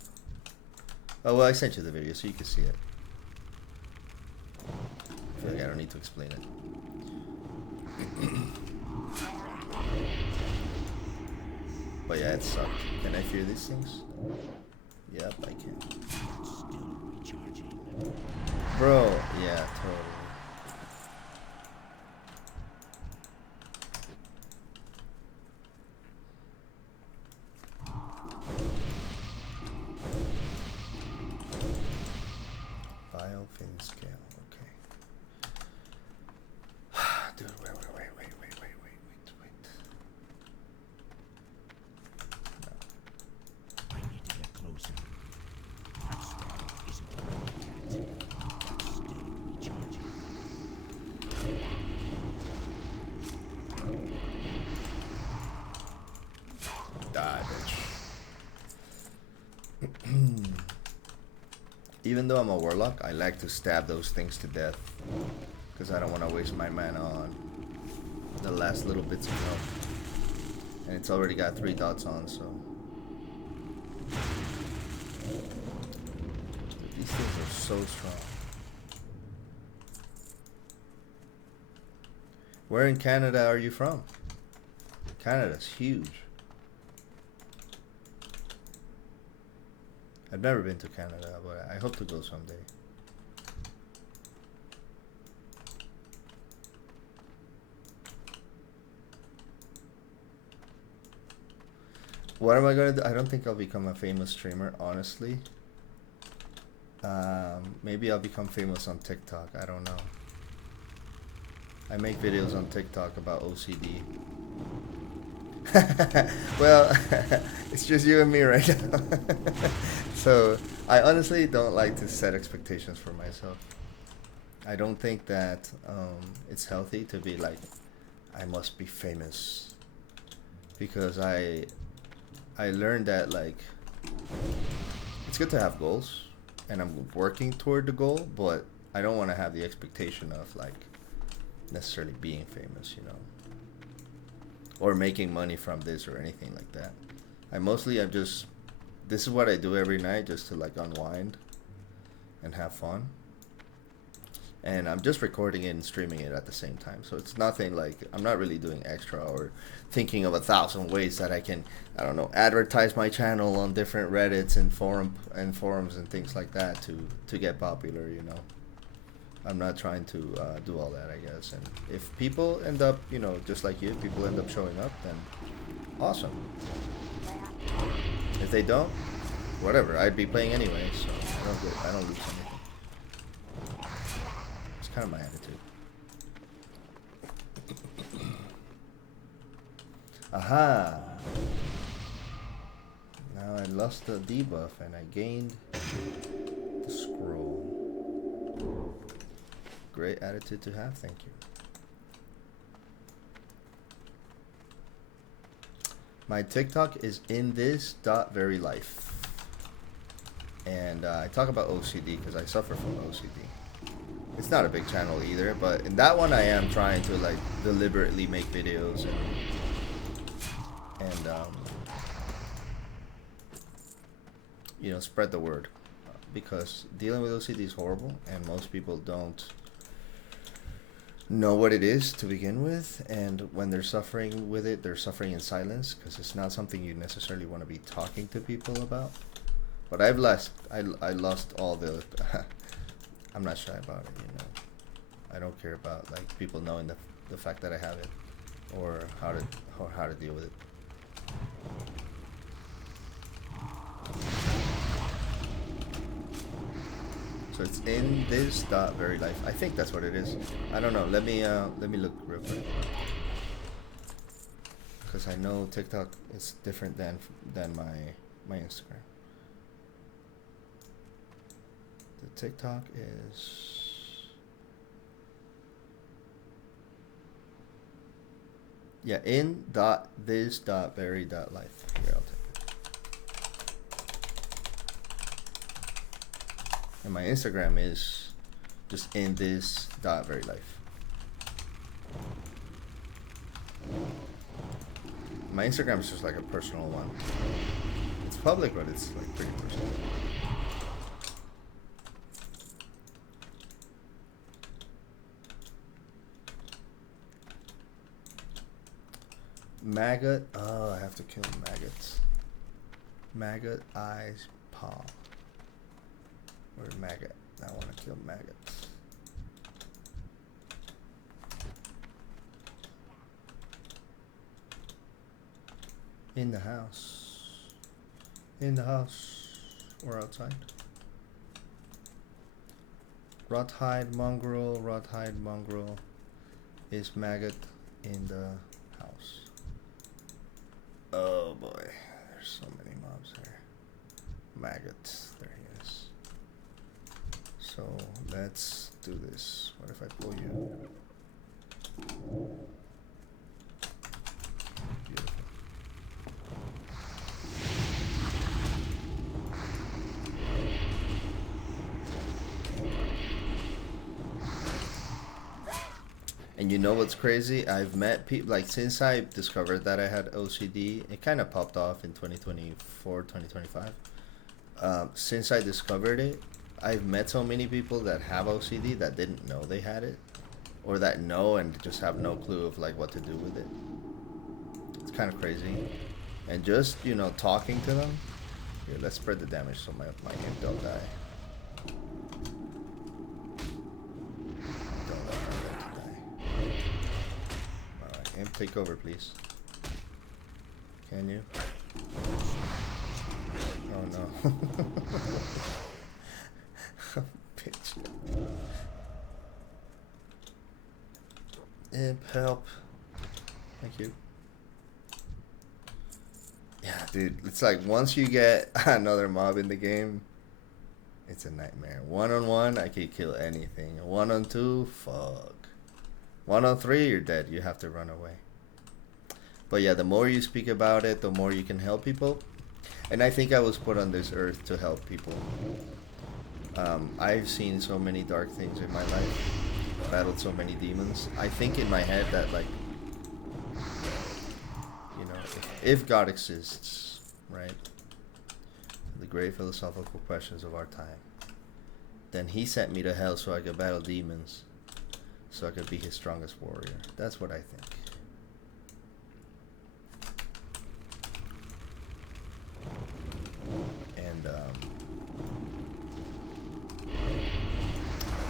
Oh, well, I sent you the video so you can see it. I feel like I don't need to explain it. But yeah, it sucked. Can I fear these things? Yep, I can. Still recharging. Bro, yeah, totally. Biofin scale, okay. Dude, wait. I need to get closer. That spell isn't ready yet. Still recharging. Die, bitch. Even though I'm a warlock, I like to stab those things to death. Because I don't want to waste my mana on the last little bits of health. And it's already got 3 dots on, so... Dude, these things are so strong. Where in Canada are you from? Canada's huge. I've never been to Canada, but I hope to go someday. What am I gonna do? I don't think I'll become a famous streamer, honestly. Maybe I'll become famous on TikTok. I don't know. I make videos on TikTok about OCD. Well, it's just you and me right now. So I honestly don't like to set expectations for myself. I don't think that it's healthy to be like, I must be famous, because I learned that like it's good to have goals, and I'm working toward the goal, but I don't want to have the expectation of like necessarily being famous, you know, or making money from this or anything like that. I'm just, this is what I do every night just to like unwind and have fun. And I'm just recording it and streaming it at the same time. So it's nothing like, I'm not really doing extra or thinking of 1,000 ways that I can, I don't know, advertise my channel on different Reddits and forums and things like that to get popular, you know. I'm not trying to do all that, I guess. And if people end up, you know, just like you, people end up showing up, then awesome. If they don't, whatever. I'd be playing anyway, so I don't lose anything. It's kind of my attitude. Aha! Now I lost the debuff and I gained the scroll. Great attitude to have, thank you. My TikTok is in this very life. And I talk about OCD because I suffer from OCD. It's not a big channel either, but in that one I am trying to like deliberately make videos and you know, spread the word, because dealing with OCD is horrible and most people don't know what it is to begin with, and when they're suffering with it, they're suffering in silence because it's not something you necessarily want to be talking to people about. But I lost all the I'm not shy about it, you know. I don't care about like people knowing the fact that I have it, or how to deal with it. So it's in this very life. I think that's what it is. I don't know. Let me look real quick, because I know TikTok is different than my Instagram. The TikTok is in this very life. Here, I'll take it. And my Instagram is just in this very life. My Instagram is just like a personal one. It's public, but it's like pretty personal. Maggot. Oh, I have to kill maggots. Maggot eyes paw. Where's maggot? I want to kill maggots. In the house. In the house. Or outside. Rothide mongrel. Rothide mongrel is maggot in the house. Oh boy. There's so many mobs here. Maggots. There he is. So let's do this. What if I pull you? Beautiful. And you know what's crazy? I've met people, like, since I discovered that I had OCD, it kind of popped off in 2024, 2025. Since I discovered it, I've met so many people that have OCD that didn't know they had it, or that know and just have no clue of like what to do with it. It's kind of crazy. And just, you know, talking to them. Here, let's spread the damage so my imp don't die. Don't let my imp die. Alright, imp, take over, please. Can you? Oh no. Bitch. Imp, help. Thank you. Dude, it's like once you get another mob in the game, it's a nightmare. 1-on-1, I can kill anything. 1-on-2, fuck. 1-on-3, you're dead. You have to run away. But yeah, the more you speak about it, the more you can help people. And I think I was put on this earth to help people. I've seen so many dark things in my life. Battled so many demons. I think in my head that, like, you know, if God exists, right? The great philosophical questions of our time. Then he sent me to hell so I could battle demons. So I could be his strongest warrior. That's what I think. And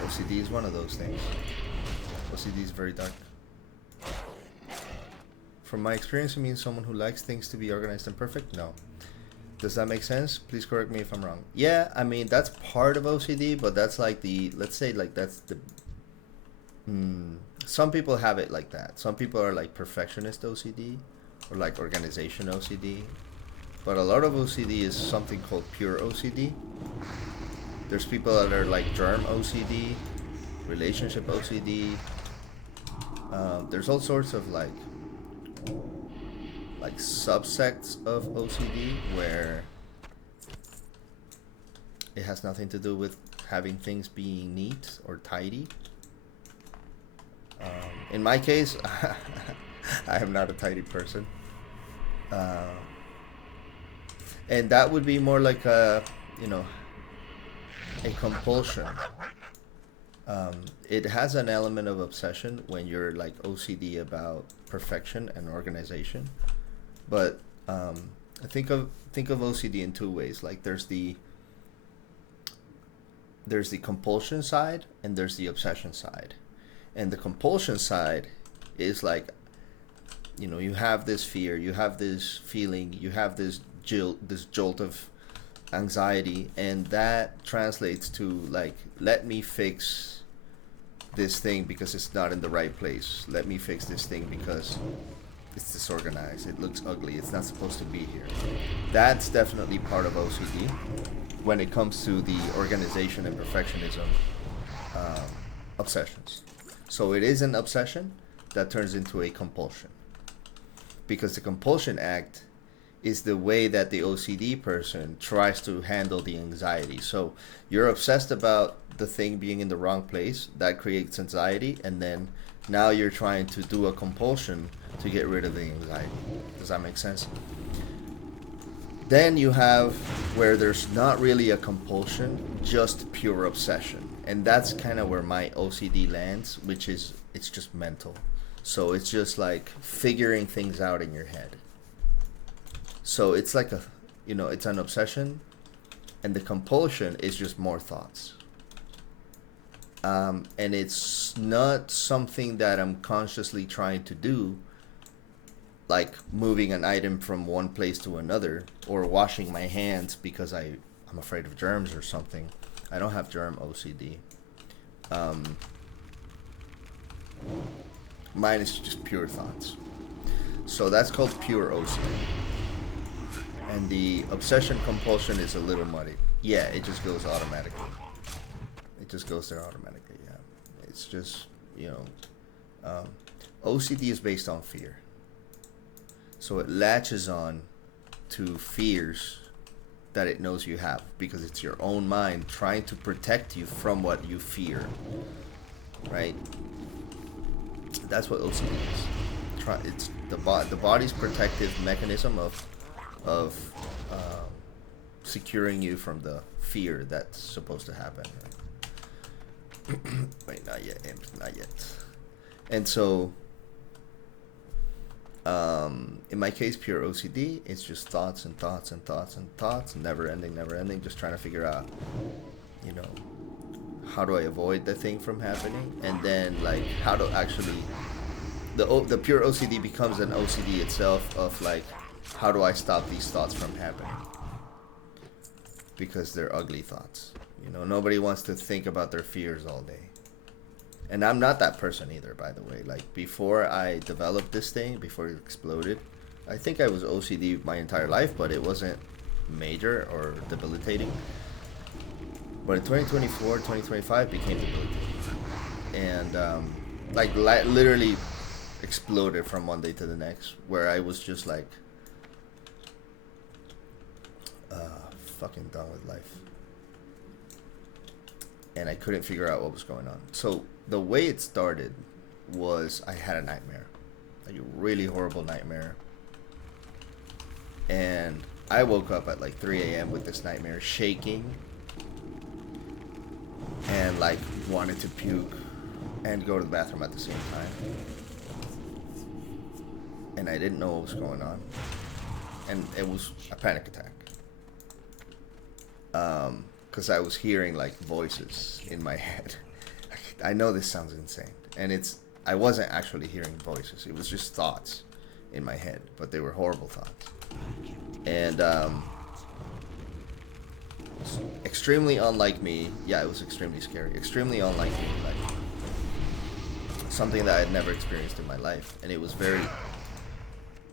OCD is one of those things. OCD is very dark. From my experience, it means someone who likes things to be organized and perfect? No. Does that make sense? Please correct me if I'm wrong. Yeah, I mean, that's part of OCD, but that's like the, let's say like that's the, some people have it like that. Some people are like perfectionist OCD or like organization OCD. But a lot of OCD is something called pure OCD. There's people that are like germ OCD, relationship OCD. There's all sorts of like subsects of OCD where it has nothing to do with having things being neat or tidy. In my case, I am not a tidy person. And that would be more like a, you know, a compulsion. It has an element of obsession when you're like OCD about perfection and organization. But I think of OCD in two ways. Like there's the compulsion side and there's the obsession side. And the compulsion side is like, you know, you have this fear, you have this feeling, you have this jolt of anxiety, and that translates to like, let me fix this thing because it's not in the right place. Let me fix this thing because it's disorganized. It looks ugly. It's not supposed to be here. That's definitely part of OCD when it comes to the organization and perfectionism obsessions. So it is an obsession that turns into a compulsion, because the compulsion act is the way that the OCD person tries to handle the anxiety. So you're obsessed about the thing being in the wrong place. That creates anxiety, and then now you're trying to do a compulsion to get rid of the anxiety. Does that make sense? Then you have where there's not really a compulsion, just pure obsession. And that's kind of where my OCD lands, which is, it's just mental. So it's just like figuring things out in your head. So it's like a, you know, it's an obsession, and the compulsion is just more thoughts. And it's not something that I'm consciously trying to do, like moving an item from one place to another, or washing my hands because I'm afraid of germs or something. I don't have germ OCD. Mine is just pure thoughts. So that's called pure OCD. And the obsession compulsion is a little muddy. Yeah, it just goes automatically. It just goes there automatically, yeah. It's just, you know, OCD is based on fear. So it latches on to fears that it knows you have, because it's your own mind trying to protect you from what you fear, right? That's what OCD is. It's the body's protective mechanism of securing you from the fear that's supposed to happen. Wait, not yet, not yet. And so, in my case, pure OCD, it's just thoughts and thoughts and thoughts and thoughts, never ending, just trying to figure out, you know, how do I avoid the thing from happening, and then like how to actually, the pure OCD becomes an OCD itself of like, how do I stop these thoughts from happening? Because they're ugly thoughts. You know, nobody wants to think about their fears all day. And I'm not that person either, by the way. Like, before I developed this thing, before it exploded, I think I was OCD my entire life, but it wasn't major or debilitating. But in 2024, 2025 became debilitating. And like literally exploded from one day to the next, where I was just like fucking done with life. And I couldn't figure out what was going on. So the way it started was I had a nightmare. Like a really horrible nightmare. And I woke up at like 3 a.m. with this nightmare, shaking. And like wanted to puke and go to the bathroom at the same time. And I didn't know what was going on. And it was a panic attack. Because I was hearing like voices in my head. I know this sounds insane. And I wasn't actually hearing voices. It was just thoughts in my head. But they were horrible thoughts. And extremely unlike me. Yeah, it was extremely scary. Extremely unlike me. Like something that I had never experienced in my life. And it was very,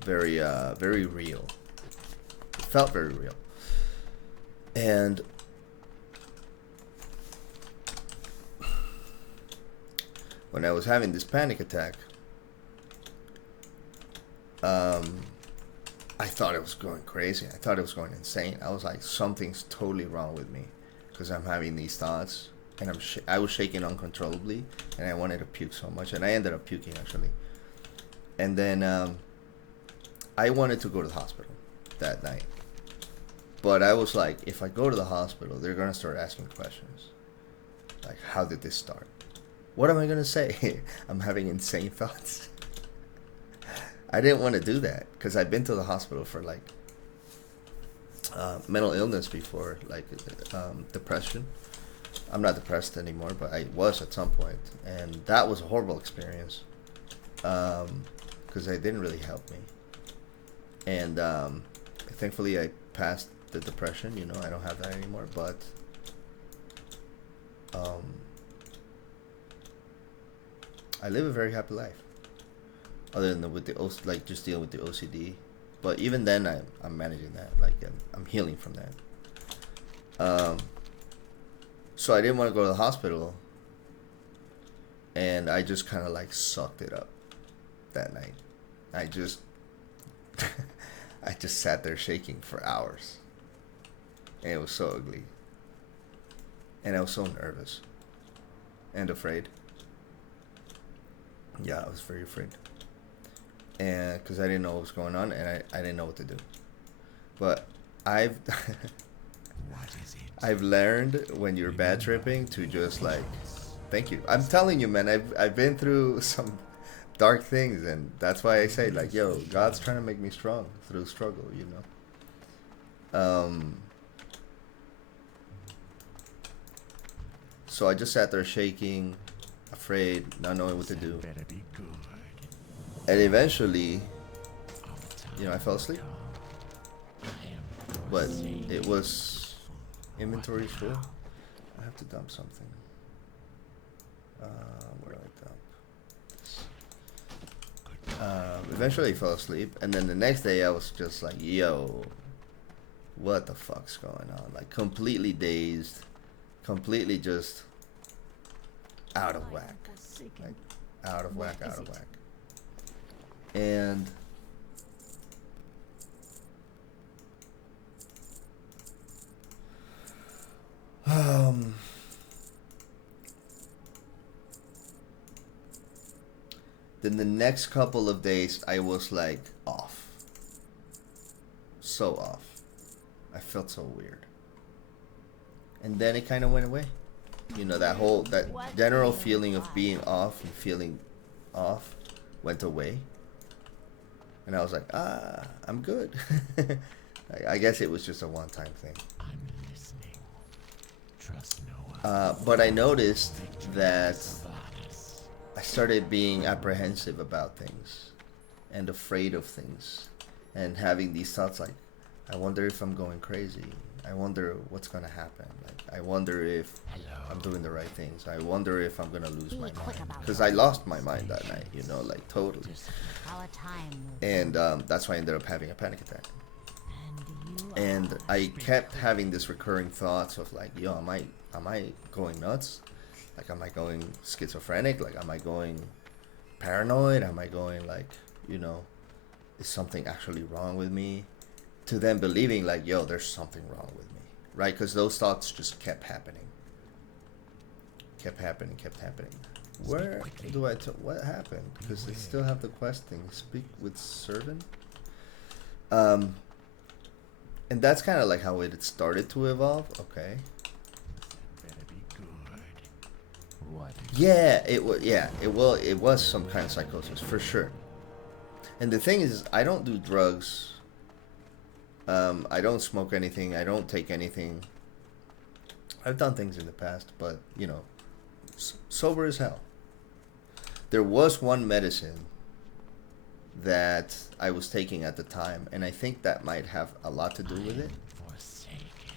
very, very real. It felt very real. And when I was having this panic attack, I thought it was going crazy. I thought it was going insane. I was like, something's totally wrong with me, because I'm having these thoughts, and I was shaking uncontrollably, and I wanted to puke so much, and I ended up puking actually. And then I wanted to go to the hospital that night, but I was like, if I go to the hospital, they're gonna start asking questions, like, how did this start? What am I gonna say? I'm having insane thoughts. I didn't want to do that, because I've been to the hospital for like mental illness before, like depression. I'm not depressed anymore, but I was at some point, and that was a horrible experience, because it didn't really help me. And thankfully I passed the depression, you know, I don't have that anymore, but I live a very happy life. Other than with like just dealing with the OCD, but even then I'm managing that. Like I'm healing from that. So I didn't want to go to the hospital, and I just kind of like sucked it up that night. I just sat there shaking for hours, and it was so ugly, and I was so nervous and afraid. Yeah, I was very afraid. And because I didn't know what was going on, and I didn't know what to do. But I've What is it? I've learned when you're bad tripping to just like, thank you. I'm telling you, man, I've been through some dark things, and that's why I say like, yo, God's trying to make me strong through struggle, you know. So I just sat there shaking, afraid, not knowing what to do. Better be good. And eventually, you know, I fell asleep. But it was inventory full. I have to dump something. Where do I dump? Eventually I fell asleep, and then the next day I was just like, yo, what the fuck's going on? Like completely dazed, completely just out of whack. Like out of whack. And then the next couple of days I was like off. So off. I felt so weird. And then it kind of went away. You know, that general feeling of being off and feeling off went away. And I was like, I'm good. I guess it was just a one-time thing. I'm listening. Trust no one. But I noticed that I started being apprehensive about things and afraid of things and having these thoughts like, I wonder if I'm going crazy. I wonder what's gonna happen. Like, I wonder if I'm doing the right things. I wonder if I'm gonna lose my mind, because I lost my mind that night, you know, like totally. And that's why I ended up having a panic attack. And I kept having this recurring thoughts of like, yo, am I going nuts? Like, am I going schizophrenic? Like, am I going paranoid? Am I going like, you know, is something actually wrong with me? To them believing like, yo, there's something wrong with me, right? Because those thoughts just kept happening. Kept happening. Where do what happened? Because they still have the quest thing. Speak with servant. And that's kind of like how it started to evolve. Okay. Better be good. What? Yeah, it was. Yeah, it was some kind of psychosis for sure. And the thing is, I don't do drugs. I don't smoke anything. I don't take anything. I've done things in the past, but you know, sober as hell. There was one medicine that I was taking at the time, and I think that might have a lot to do with it.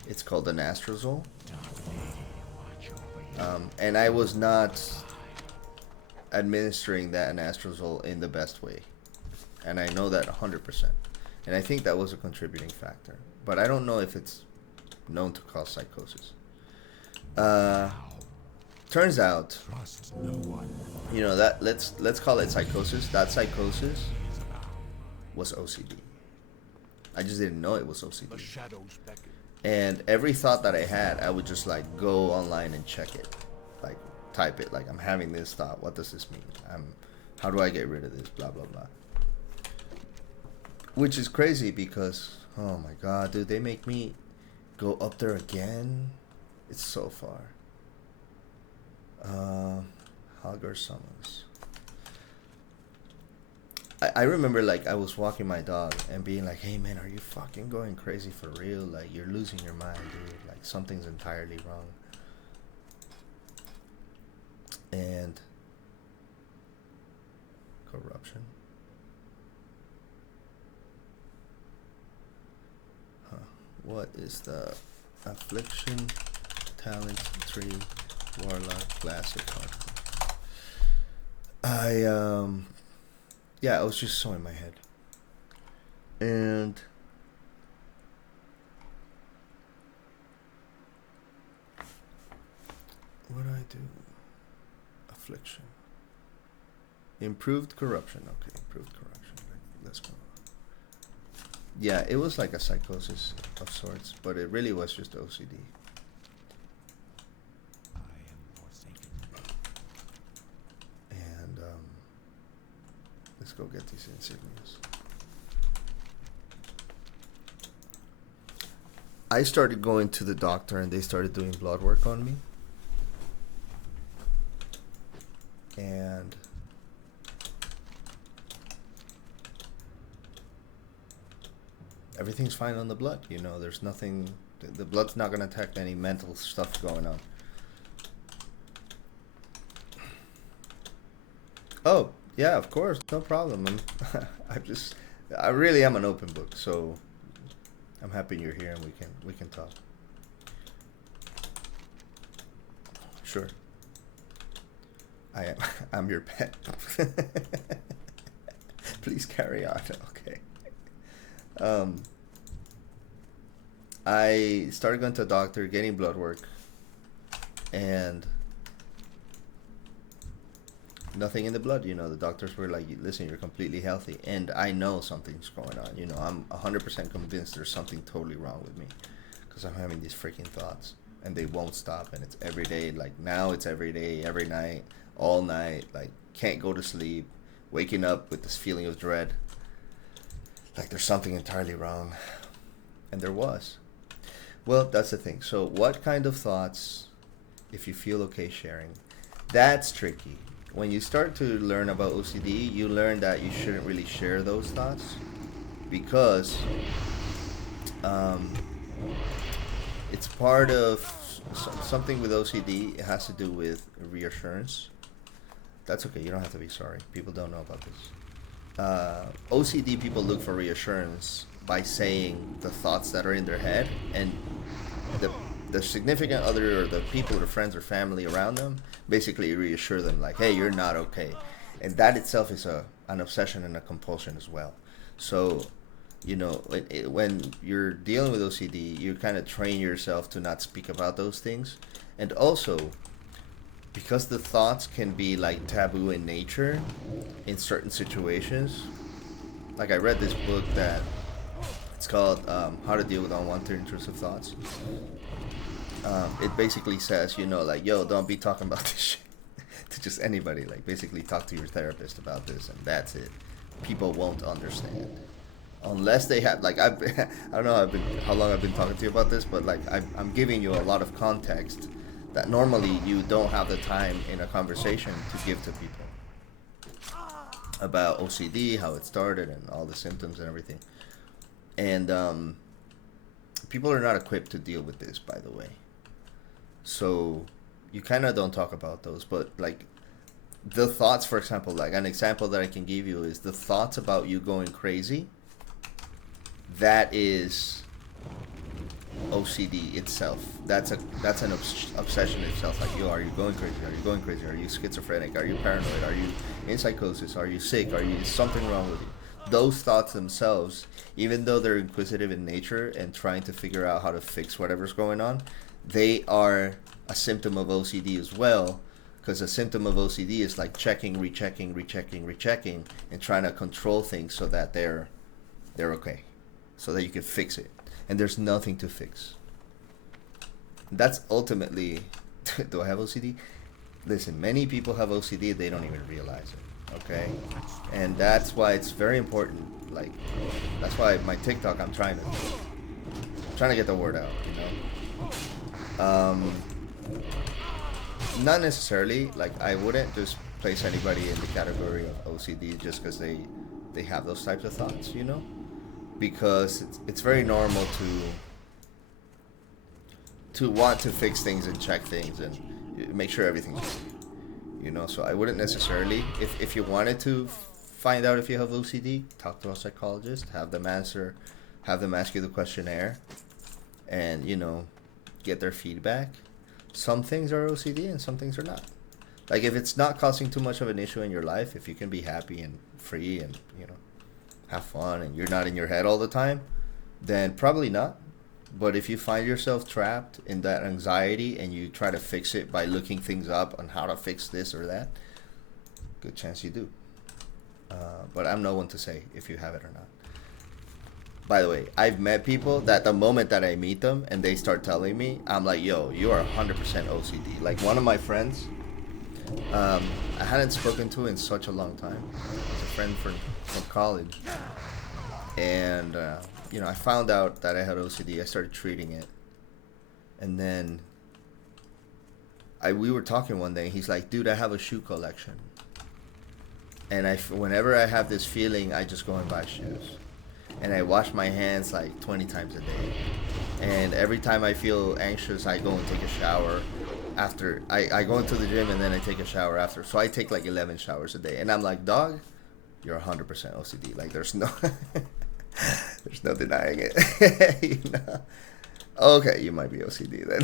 It's called an anastrozole. And I was not administering that anastrozole in the best way. And I know that 100%. And I think that was a contributing factor. But I don't know if it's known to cause psychosis. Turns out, you know, that let's call it psychosis. That psychosis was OCD. I just didn't know it was OCD. And every thought that I had, I would just like go online and check it, like type it, like I'm having this thought. What does this mean? How do I get rid of this? Blah blah blah. Which is crazy because, oh my god, dude, they make me go up there again. It's so far. Hagar Summons. I remember like I was walking my dog and being like, hey man, are you fucking going crazy for real? Like, you're losing your mind, dude. Like, something's entirely wrong. And corruption. Huh. What is the affliction talent tree Warlock classic hardcore? Yeah, I was just so in my head. And what do I do? Affliction. Improved corruption. Okay, improved corruption. Let's go. Yeah, it was like a psychosis of sorts, but it really was just OCD. And let's go get these insignias. I started going to the doctor and they started doing blood work on me. And everything's fine on the blood, you know, there's nothing, the blood's not going to detect any mental stuff going on. Oh, yeah, of course, no problem. I really am an open book, so I'm happy you're here and we can talk. Sure. I'm your pet. Please carry on. Okay. I started going to a doctor, getting blood work, and nothing in the blood. You know, the doctors were like, listen, you're completely healthy. And I know something's going on. You know, I'm 100% convinced there's something totally wrong with me, because I'm having these freaking thoughts and they won't stop. And it's every day. Like now it's every day, every night, all night. Like, can't go to sleep, waking up with this feeling of dread. Like there's something entirely wrong. And there was. Well, that's the thing. So what kind of thoughts, if you feel okay sharing, that's tricky. When you start to learn about OCD, you learn that you shouldn't really share those thoughts, because it's part of something with OCD. It has to do with reassurance. That's okay. You don't have to be sorry. People don't know about this. OCD people look for reassurance by saying the thoughts that are in their head, and the significant other or the people or friends or family around them basically reassure them like, hey, you're not okay. And that itself is an obsession and a compulsion as well. So, you know, when you're dealing with OCD, you kind of train yourself to not speak about those things. And also, because the thoughts can be like taboo in nature in certain situations, like I read this book that it's called How to Deal with Unwanted Intrusive Thoughts. It basically says, you know, like, yo, don't be talking about this shit to just anybody. Like, basically talk to your therapist about this, and that's it. People won't understand unless they have, like, I don't know how long I've been talking to you about this, but like I'm giving you a lot of context that normally you don't have the time in a conversation to give to people about OCD, how it started, and all the symptoms and everything. And people are not equipped to deal with this, by the way. So you kind of don't talk about those, but like the thoughts, for example, like an example that I can give you is the thoughts about you going crazy. That is OCD itself. That's an obsession itself. Like, yo, are you going crazy? Are you going crazy? Are you schizophrenic? Are you paranoid? Are you in psychosis? Are you sick? Are you is something wrong with you? Those thoughts themselves, even though they're inquisitive in nature and trying to figure out how to fix whatever's going on, they are a symptom of OCD as well. Because a symptom of OCD is like checking, rechecking, and trying to control things so that they're okay, so that you can fix it. And there's nothing to fix. That's ultimately, do I have OCD? Listen, many people have OCD, they don't even realize it, okay? And that's why it's very important, like, that's why my TikTok, I'm trying to get the word out, you know? Not necessarily, like, I wouldn't just place anybody in the category of OCD just because they have those types of thoughts, you know? Because it's very normal to want to fix things and check things and make sure everything's okay, you know. So I wouldn't necessarily, if you wanted to find out if you have OCD, talk to a psychologist, have them ask you the questionnaire, and, you know, get their feedback. Some things are OCD and some things are not. Like, if it's not causing too much of an issue in your life, if you can be happy and free and, you know, have fun and you're not in your head all the time, then probably not. But if you find yourself trapped in that anxiety and you try to fix it by looking things up on how to fix this or that, good chance you do. But I'm no one to say if you have it or not. By the way, I've met people that the moment that I meet them and they start telling me, I'm like, yo, you are 100% OCD. Like, one of my friends, I hadn't spoken to in such a long time. It's a friend from college. And, you know, I found out that I had OCD. I started treating it. And then we were talking one day. He's like, dude, I have a shoe collection. And whenever I have this feeling, I just go and buy shoes. And I wash my hands like 20 times a day. And every time I feel anxious, I go and take a shower. After I go into the gym and then I take a shower after. So I take like 11 showers a day. And I'm like, dog, you're 100% OCD. Like, there's no there's no denying it. You know? Okay, you might be OCD then.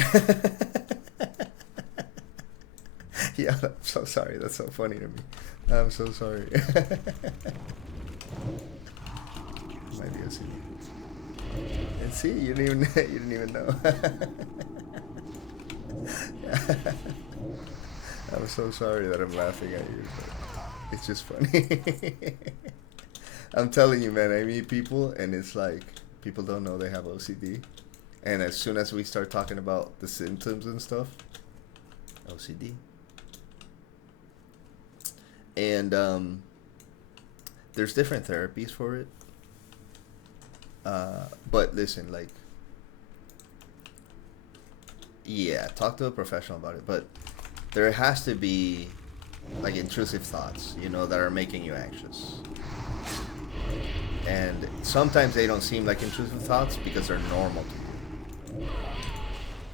Yeah, I'm so sorry. That's so funny to me. I'm so sorry. Might be OCD. And see, you didn't even know. I'm so sorry that I'm laughing at you, but it's just funny. I'm telling you, man, I meet people and it's like people don't know they have OCD, and as soon as we start talking about the symptoms and stuff, OCD. And there's different therapies for it. But listen, like, yeah, talk to a professional about it. But there has to be, like, intrusive thoughts, you know, that are making you anxious. And sometimes they don't seem like intrusive thoughts because they're normal to you.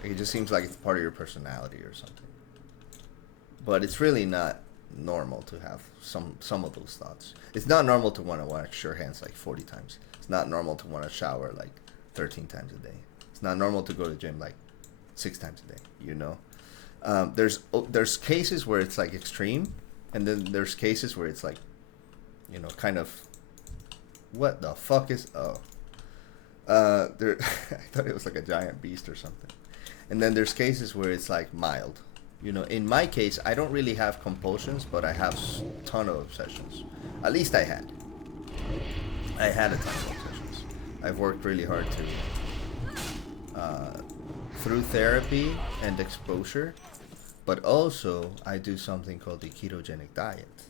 It just seems like it's part of your personality or something. But it's really not normal to have some of those thoughts. It's not normal to want to wash your hands like 40 times. It's not normal to want to shower like 13 times a day. It's not normal to go to the gym like 6 times a day, you know? There's cases where it's like extreme, and then there's cases where it's like, you know, kind of, what the fuck is, there, I thought it was like a giant beast or something. And then there's cases where it's like mild. You know, in my case, I don't really have compulsions, but I have a ton of obsessions. At least I had. I had a ton of obsessions. I've worked really hard to, through therapy and exposure, but also I do something called the ketogenic diet,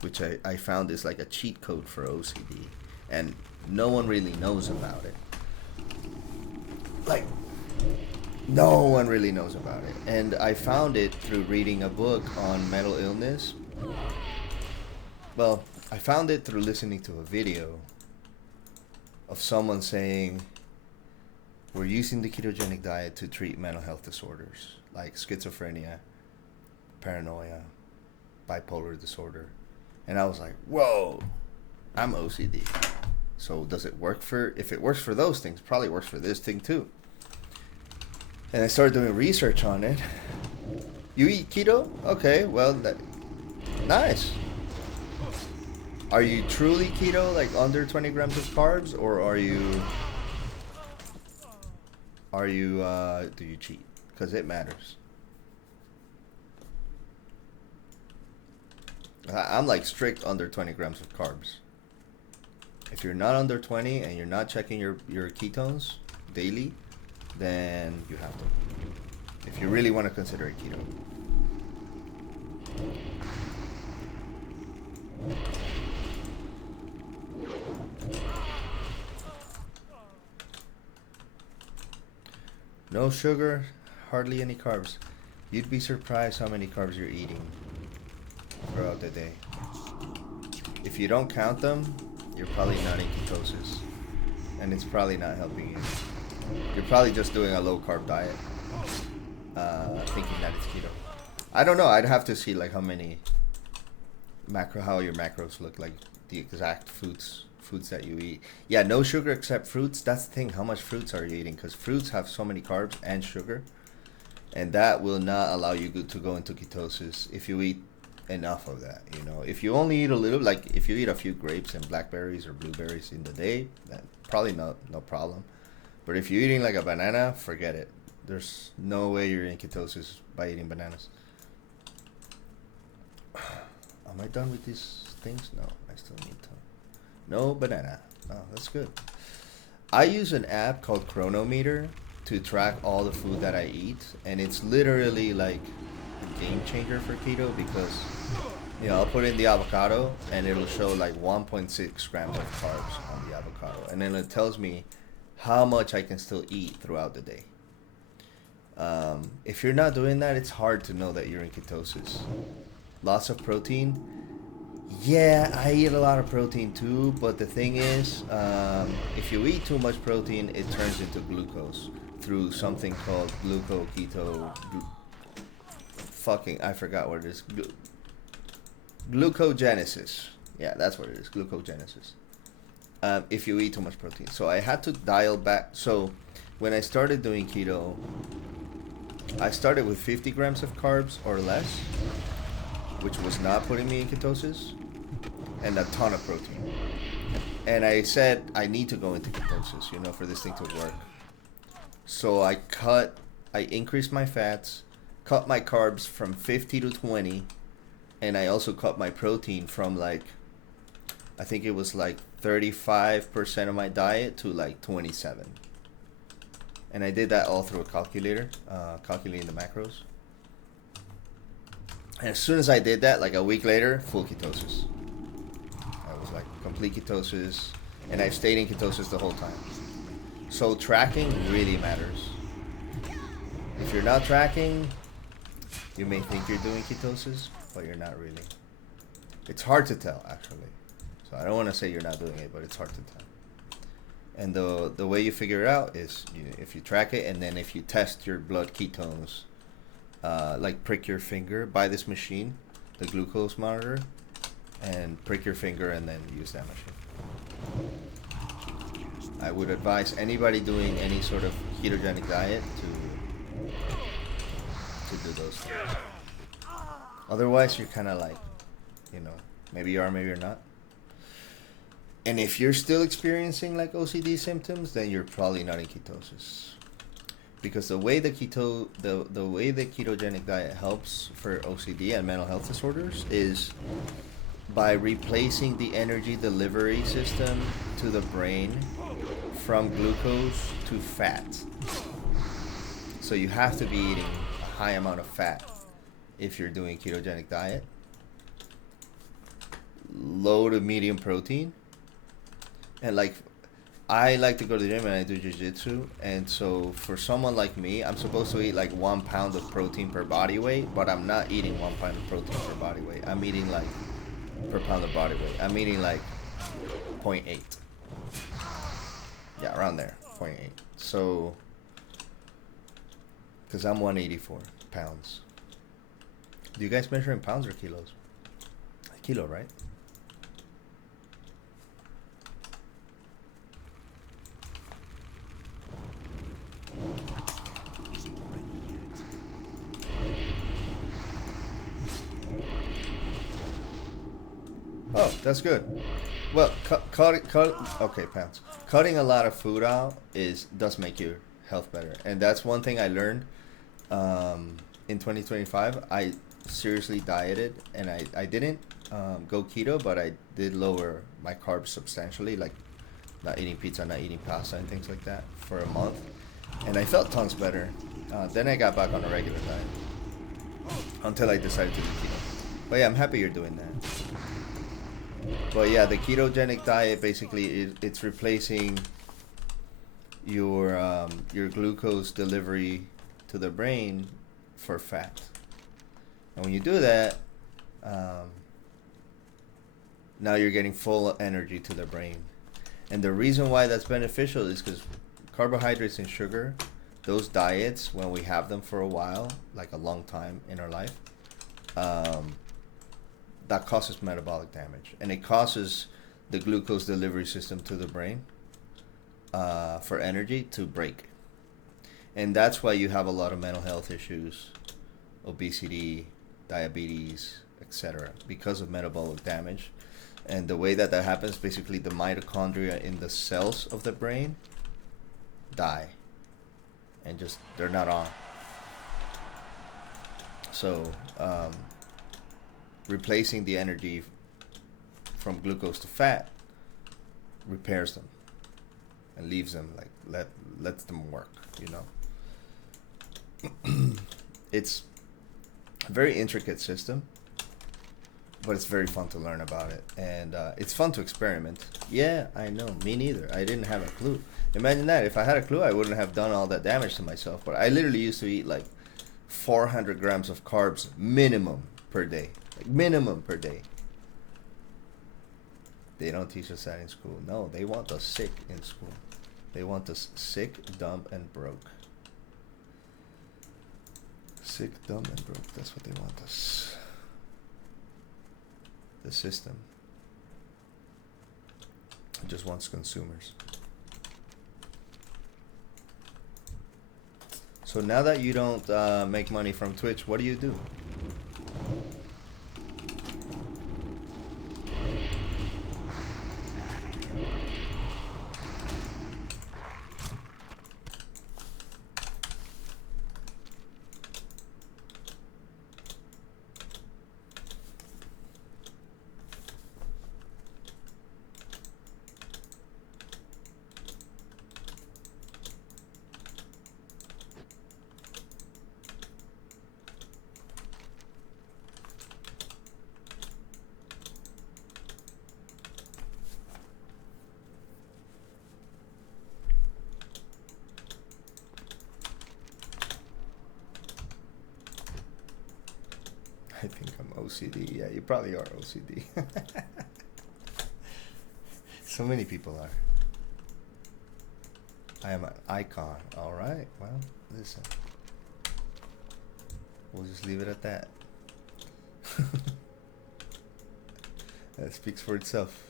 which I found is like a cheat code for OCD, and no one really knows about it. Like, no one really knows about it. And I found it through reading a book on mental illness. Well, I found it through listening to a video of someone saying, we're using the ketogenic diet to treat mental health disorders like schizophrenia, paranoia, bipolar disorder. And I was like, whoa, I'm OCD. So does it work for, if it works for those things, it probably works for this thing too. And I started doing research on it. You eat keto? Okay, well, nice. Are you truly keto, like under 20 grams of carbs, or are you, do you cheat? Because it matters. I'm like strict under 20 grams of carbs. If you're not under 20 and you're not checking your ketones daily, then you have to. If you really want to consider it keto. No sugar, hardly any carbs. You'd be surprised how many carbs you're eating throughout the day. If you don't count them, you're probably not in ketosis, and it's probably not helping you. You're probably just doing a low carb diet, thinking that it's keto. I don't know. I'd have to see like how your macros look like, the exact foods that you eat. Yeah, no sugar except fruits. That's the thing. How much fruits are you eating? Because fruits have so many carbs and sugar, and that will not allow you to go into ketosis if you eat enough of that. You know, if you only eat a little, like if you eat a few grapes and blackberries or blueberries in the day, that probably no problem. But if you're eating like a banana, forget it. There's no way you're in ketosis by eating bananas. Am I done with these things? No, I still need to. No banana. Oh, that's good. I use an app called Chronometer to track all the food that I eat, and it's literally like a game changer for keto because, you know, I'll put in the avocado and it'll show like 1.6 grams of carbs on the avocado, and then it tells me how much I can still eat throughout the day. If you're not doing that, it's hard to know that you're in ketosis. Lots of protein. Yeah, I eat a lot of protein too, but the thing is, if you eat too much protein, it turns into glucose through something called I forgot what it is. Glucogenesis. Yeah, that's what it is, glucogenesis. If you eat too much protein. So I had to dial back. So when I started doing keto, I started with 50 grams of carbs or less, which was not putting me in ketosis, and a ton of protein. And I said, I need to go into ketosis, you know, for this thing to work. So I increased my fats, cut my carbs from 50 to 20, and I also cut my protein from like, I think it was like 35% of my diet to like 27. And I did that all through a calculator, calculating the macros. And as soon as I did that, like a week later, full ketosis. I was like complete ketosis, and I've stayed in ketosis the whole time. So tracking really matters. If you're not tracking, you may think you're doing ketosis, but you're not really. It's hard to tell, actually. So I don't want to say you're not doing it, but it's hard to tell. And the way you figure it out is if you track it, and then if you test your blood ketones, like prick your finger, buy this machine, the glucose monitor, and prick your finger and then use that machine. I would advise anybody doing any sort of ketogenic diet to do those things. Otherwise, you're kind of like, you know, maybe you are, maybe you're not. And if you're still experiencing like OCD symptoms, then you're probably not in ketosis. Because the way the ketogenic diet helps for OCD and mental health disorders is by replacing the energy delivery system to the brain from glucose to fat. So you have to be eating a high amount of fat if you're doing ketogenic diet. Low to medium protein. And like, I like to go to the gym and I do jiu-jitsu, and so for someone like me, I'm supposed to eat like 1 pound of protein per body weight, but I'm not eating 1 pound of protein per body weight. I'm eating like per pound of body weight. I'm eating like 0.8. Yeah, around there, 0.8. So, because I'm 184 pounds. Do you guys measure in pounds or kilos? A kilo, right? Oh, that's good. Well, okay, pounds. Cutting a lot of food out does make your health better, and that's one thing I learned in 2025. I seriously dieted, and I didn't go keto, but I did lower my carbs substantially, like not eating pizza, not eating pasta, and things like that for a month, and I felt tons better. Then I got back on a regular diet until I decided to do keto. But yeah, I'm happy you're doing that. But yeah, the ketogenic diet basically it's replacing your glucose delivery to the brain for fat, and when you do that, now you're getting full energy to the brain. And the reason why that's beneficial is because carbohydrates and sugar, those diets, when we have them for a while, like a long time in our life, that causes metabolic damage, and it causes the glucose delivery system to the brain for energy to break. And that's why you have a lot of mental health issues, obesity, diabetes, etc., because of metabolic damage. And the way that happens, basically the mitochondria in the cells of the brain die, and just they're not on. So replacing the energy from glucose to fat repairs them and leaves them like lets them work, you know. It's a very intricate system, but it's very fun to learn about it, and it's fun to experiment. Yeah, I know, me neither. I didn't have a clue. Imagine that. If I had a clue, I wouldn't have done all that damage to myself. But I literally used to eat like 400 grams of carbs minimum per day. Like minimum per day. They don't teach us that in school. No, they want us sick in school. They want us sick, dumb, and broke. Sick, dumb, and broke. That's what they want us. The system just wants consumers. So now that you don't make money from Twitch, what do you do? I think I'm OCD. Yeah, you probably are OCD. So many people are. I am an icon. All right. Well, listen. We'll just leave it at that. That speaks for itself.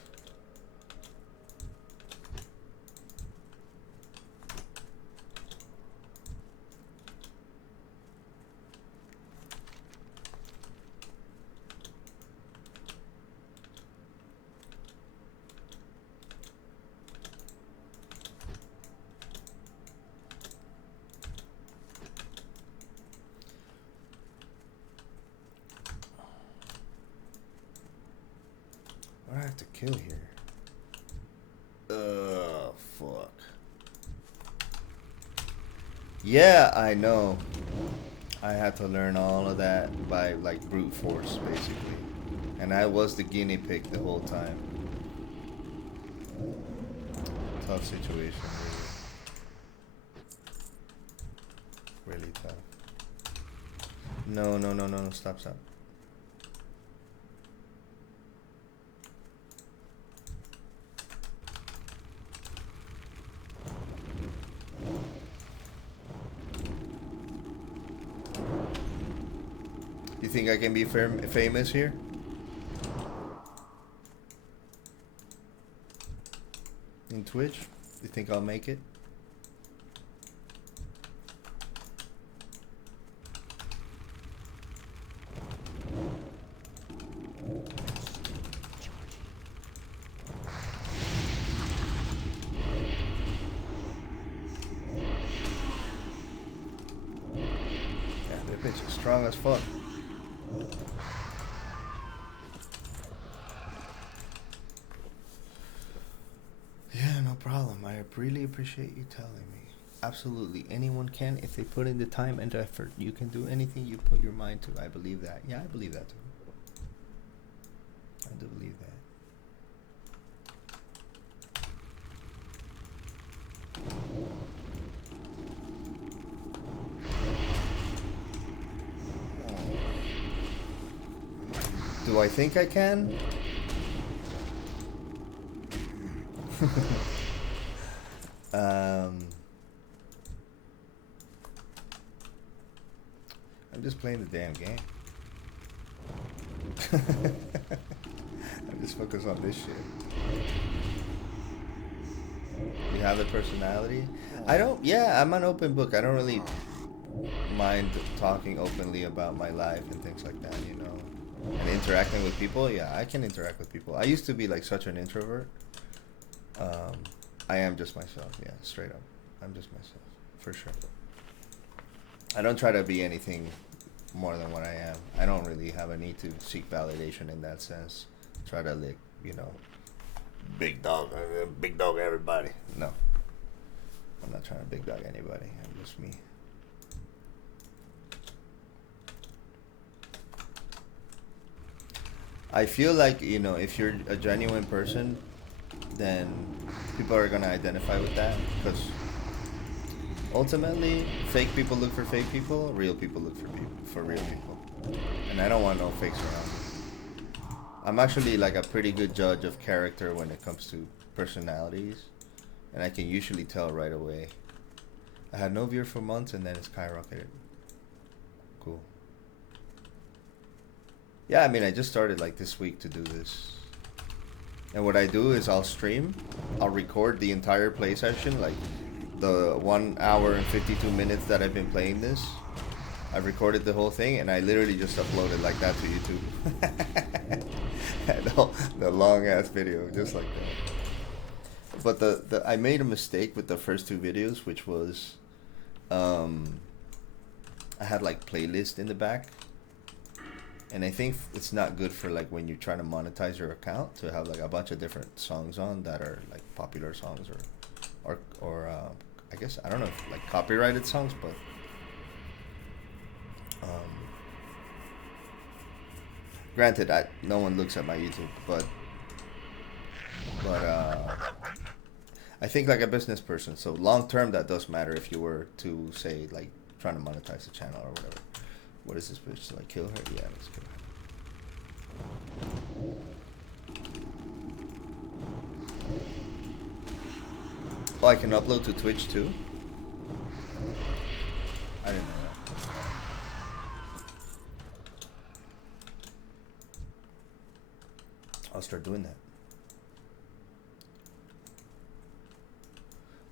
have to kill here? Fuck. Yeah, I know. I had to learn all of that by like brute force, basically. And I was the guinea pig the whole time. Tough situation, really. Really tough. No, no, no, no, no, stop, stop. You think I can be famous here? In Twitch? You think I'll make it? Yeah, that bitch is strong as fuck. Yeah, no problem. I really appreciate you telling me. Absolutely. Anyone can if they put in the time and effort. You can do anything you put your mind to. I believe that. Yeah, I believe that too. I do believe that. Do I think I can? I'm just playing the damn game. I'm just focused on this shit. You have the personality? I don't, yeah, I'm an open book. I don't really mind talking openly about my life and things like that, you know. And interacting with people, yeah, I can interact with people. I used to be like such an introvert. I am just myself, yeah, straight up. I'm just myself, for sure. I don't try to be anything more than what I am. I don't really have a need to seek validation in that sense. Try to like, you know, big dog everybody. No. I'm not trying to big dog anybody. I'm just me. I feel like, you know, if you're a genuine person, then people are going to identify with that, because ultimately fake people look for fake people, real people look for real people, and I don't want no fakes around me. I'm actually like a pretty good judge of character when it comes to personalities, and I can usually tell right away. I had no viewer for months and then it skyrocketed. Cool. Yeah, I mean, I just started like this week to do this. And what I do is I'll stream, I'll record the entire play session, like the 1 hour and 52 minutes that I've been playing this. I've recorded the whole thing and I literally just upload it like that to YouTube. the long ass video, just like that. But I made a mistake with the first two videos, which was I had like playlist in the back. And I think it's not good for like when you're trying to monetize your account to have like a bunch of different songs on that are like popular songs or I guess, I don't know if like copyrighted songs, but granted, no one looks at my YouTube, but I think like a business person, so long term that does matter if you were to say like trying to monetize the channel or whatever. What is this bitch? Should I kill her? Yeah, let's kill her. Oh, I can upload to Twitch too? I didn't know that. I'll start doing that.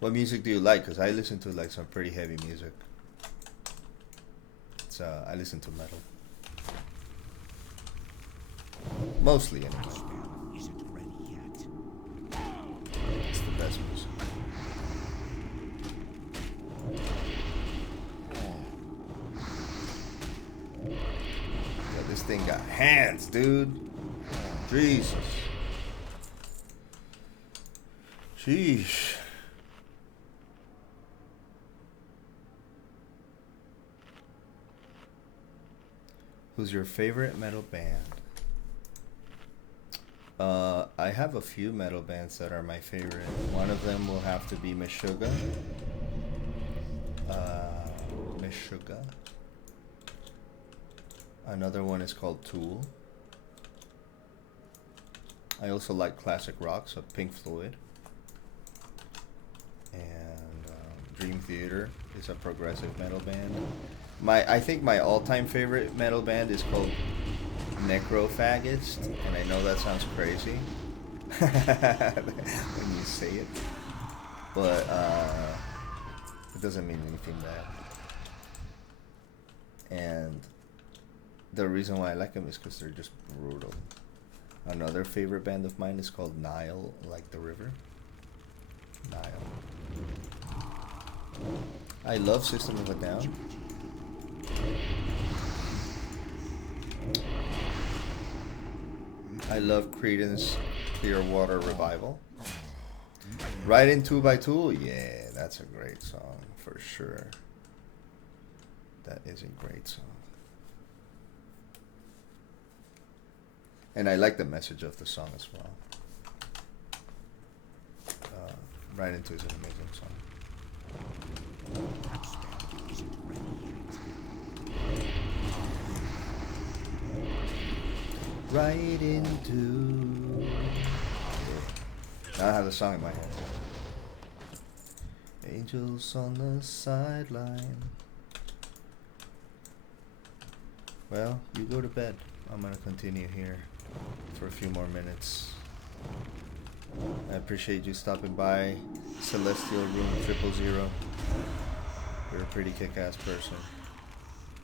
What music do you like? Because I listen to like some pretty heavy music. I listen to metal. Mostly, anyway. My spell isn't ready yet. It's the best music. Yeah, this thing got hands, dude. Jesus. Sheesh. Who's your favorite metal band? I have a few metal bands that are my favorite. One of them will have to be Meshuggah. Meshuggah. Another one is called Tool. I also like classic rock, so Pink Floyd. And Dream Theater is a progressive metal band. I think my all-time favorite metal band is called Necrophagist, and I know that sounds crazy when you say it, but it doesn't mean anything bad. And the reason why I like them is because they're just brutal. Another favorite band of mine is called Nile, like the river. Nile. I love System of a Down. I love Creedence Clearwater Revival. Right in 2x2, yeah, that's a great song for sure. That is a great song. And I like the message of the song as well. Right Into is an amazing song. Right into. Now I have the song in my head. Angels on the sideline. Well, you go to bed. I'm gonna continue here for a few more minutes. I appreciate you stopping by. Celestial Room 000. You're a pretty kick-ass person.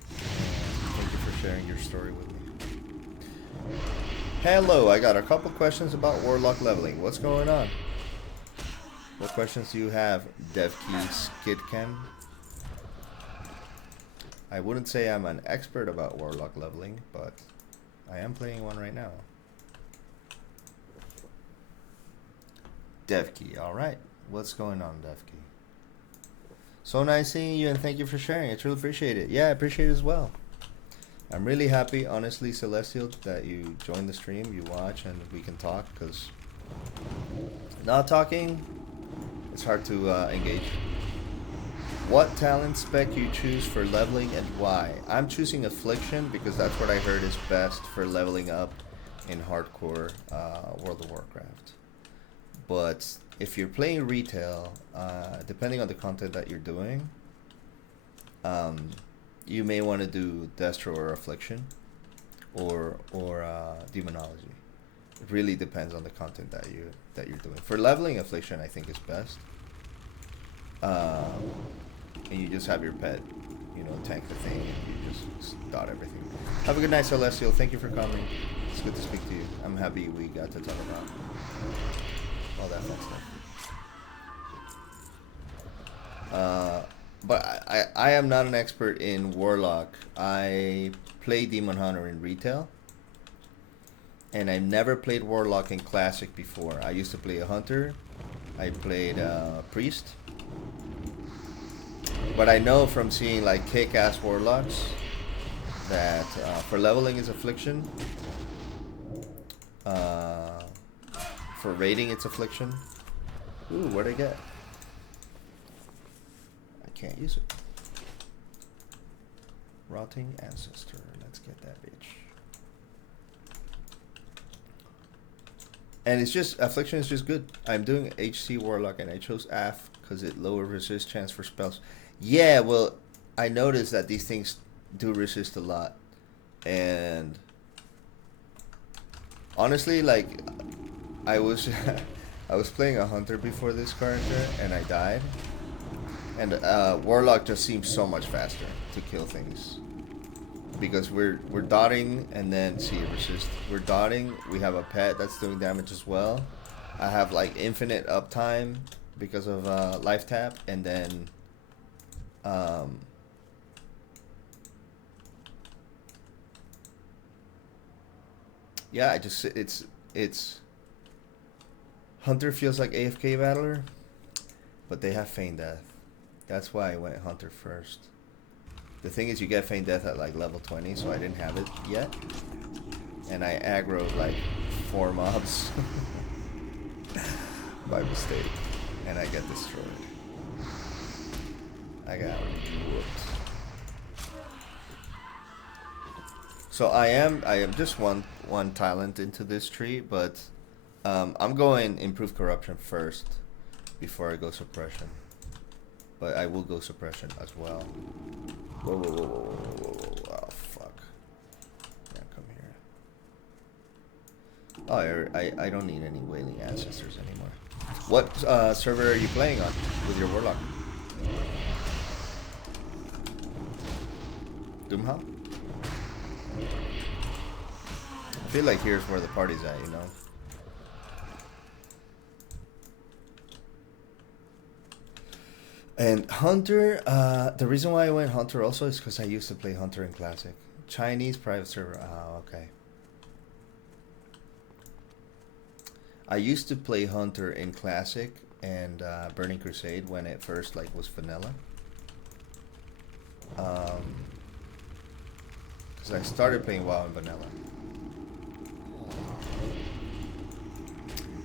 Thank you for sharing your story with me. Hello, I got a couple questions about Warlock leveling. What's going on? What questions do you have, DevKey Skidcam? I wouldn't say I'm an expert about Warlock leveling, but I am playing one right now. DevKey, alright. What's going on, DevKey? So nice seeing you, and thank you for sharing. I truly appreciate it. Yeah, I appreciate it as well. I'm really happy, honestly, Celestial, that you joined the stream, you watch, and we can talk, because not talking, it's hard to engage. What talent spec you choose for leveling and why? I'm choosing Affliction because that's what I heard is best for leveling up in hardcore World of Warcraft. But if you're playing retail, depending on the content that you're doing, you may want to do Destro or Affliction or Demonology. It really depends on the content that you're doing. For leveling, Affliction I think is best. And you just have your pet, tank the thing, and you just dot everything. Have a good night, Celestial. Thank you for coming. It's good to speak to you. I'm happy we got to talk about all that fun stuff. But I am not an expert in Warlock. I play Demon Hunter in retail, and I never played Warlock in Classic before. I used to play a Hunter. I played Priest. But I know from seeing like kick-ass Warlocks that for leveling is Affliction. For raiding it's Affliction. Ooh, what'd I get? I can't use it. Rotting Ancestor. Let's get that bitch. And it's just, Affliction is just good. I'm doing HC Warlock and I chose AF because it lower resist chance for spells. Yeah, well, I noticed that these things do resist a lot. And honestly, like, I was I was playing a Hunter before this character and I died. And Warlock just seems so much faster to kill things. Because we're dotting and then see resist. We're dotting, we have a pet that's doing damage as well. I have like infinite uptime because of life tap, and then yeah, I just it's Hunter feels like AFK battler, but they have feign death. That's why I went Hunter first. The thing is, you get feign death at like level 20, so I didn't have it yet. And I aggroed like 4 mobs by mistake, and I get destroyed. I got whooped. So I am just one talent into this tree, but I'm going improve corruption first before I go suppression. But I will go suppression as well. Whoa, whoa, whoa, whoa, whoa, whoa, whoa. Oh, fuck. Yeah, come here. Oh, I don't need any wailing ancestors anymore. What server are you playing on with your Warlock? Doomhop? I feel like here's where the party's at, you know? And Hunter, the reason why I went Hunter also is because I used to play Hunter in Classic. Chinese private server, oh, okay. I used to play Hunter in Classic and Burning Crusade when it first like was vanilla. Because I started playing WoW in vanilla.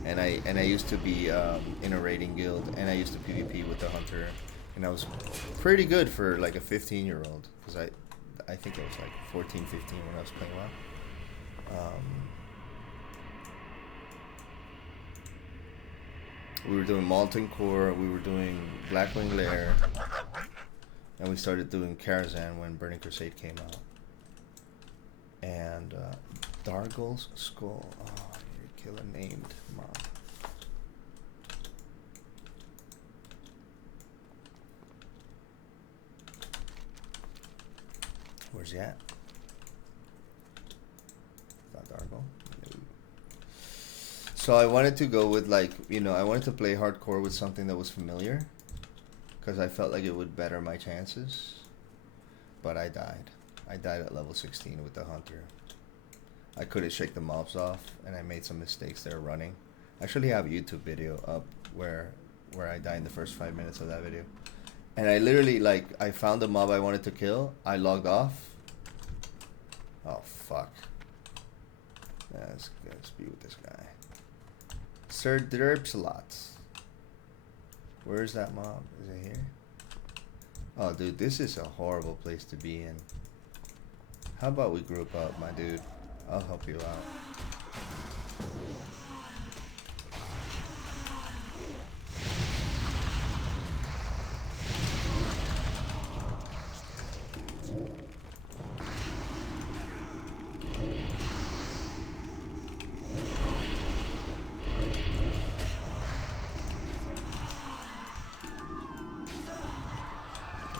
And I used to be in a raiding guild, and I used to PvP with the Hunter, and I was pretty good for like a 15-year-old, because I think I was like 14, 15 when I was playing WoW. We were doing Molten Core, we were doing Blackwing Lair, and we started doing Karazhan when Burning Crusade came out. And Dargle's Skull. Oh, you're killer named mob. Where's he at? Not Dargle. No. So I wanted to go with like, you know, I wanted to play hardcore with something that was familiar, because I felt like it would better my chances. But I died. I died at level 16 with the Hunter. I couldn't shake the mobs off, and I made some mistakes there running. I actually have a YouTube video up where I died in the first 5 minutes of that video. And I literally, like, I found the mob I wanted to kill. I logged off. Oh, fuck. Yeah, let's be with this guy. Sir Derpsalot. Where's that mob? Is it here? Oh, dude, this is a horrible place to be in. How about we group up, my dude? I'll help you out.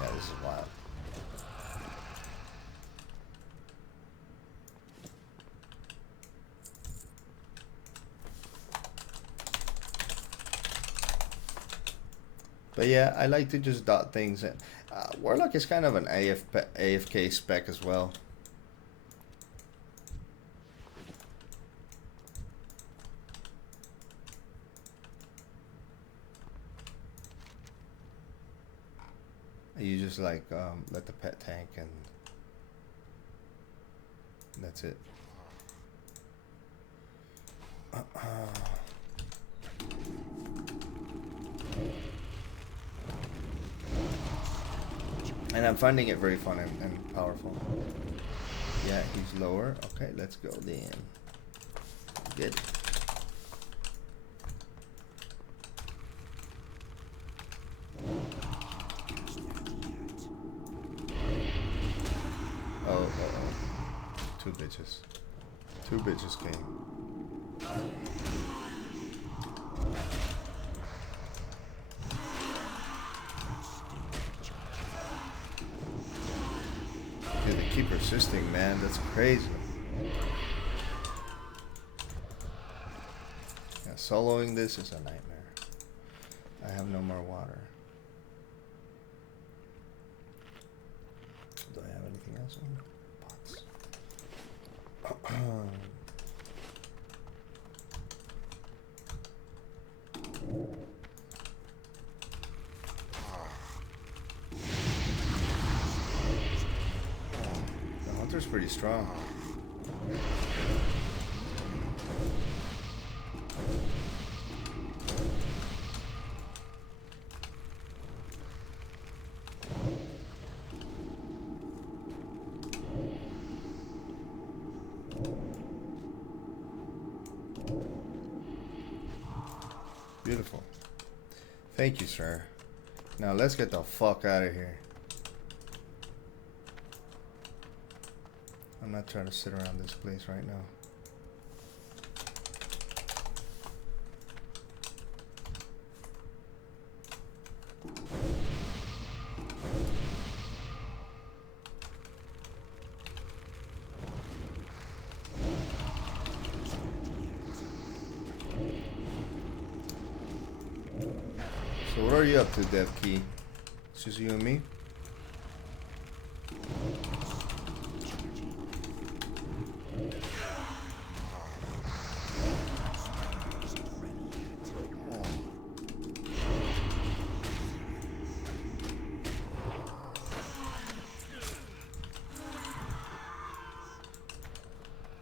Yeah, this is wild. But yeah, I like to just dot things. Warlock is kind of an AFK spec as well. You just like let the pet tank, and that's it. And I'm finding it very fun and powerful. Yeah, he's lower. Okay, let's go then. Good. Oh. Two bitches. Two bitches came. Dude, they keep persisting, man. That's crazy. Yeah, soloing this is a nightmare. I have no more water. Do I have anything else on pots? Hunter's pretty strong. Beautiful. Thank you, sir. Now let's get the fuck out of here. I'm not trying to sit around this place right now. So what are you up to, Dev Key? It's just you and me?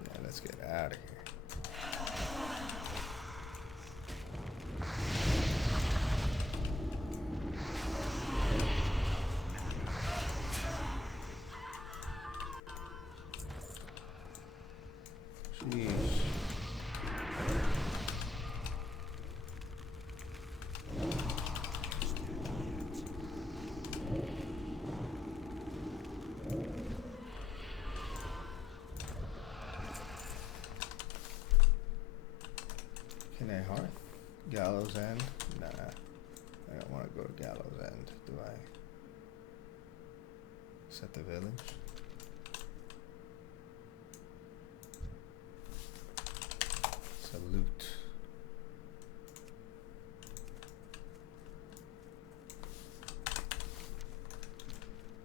Yeah, let's get out of here. Jeez. Can I hearth? Gallows End? Nah. I don't want to go to Gallows End, do I? Set the village? Salute.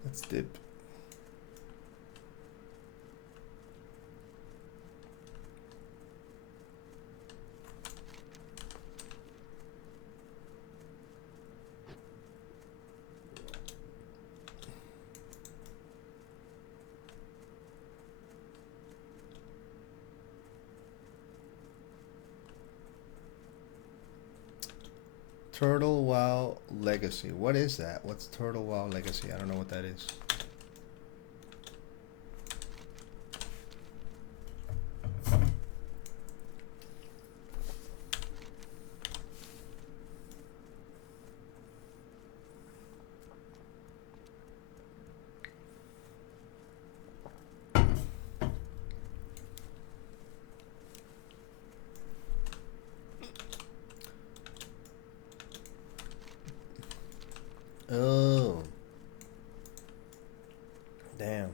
Let's dip. Turtle WoW Legacy. What is that? What's Turtle WoW Legacy? I don't know what that is. Oh. Damn.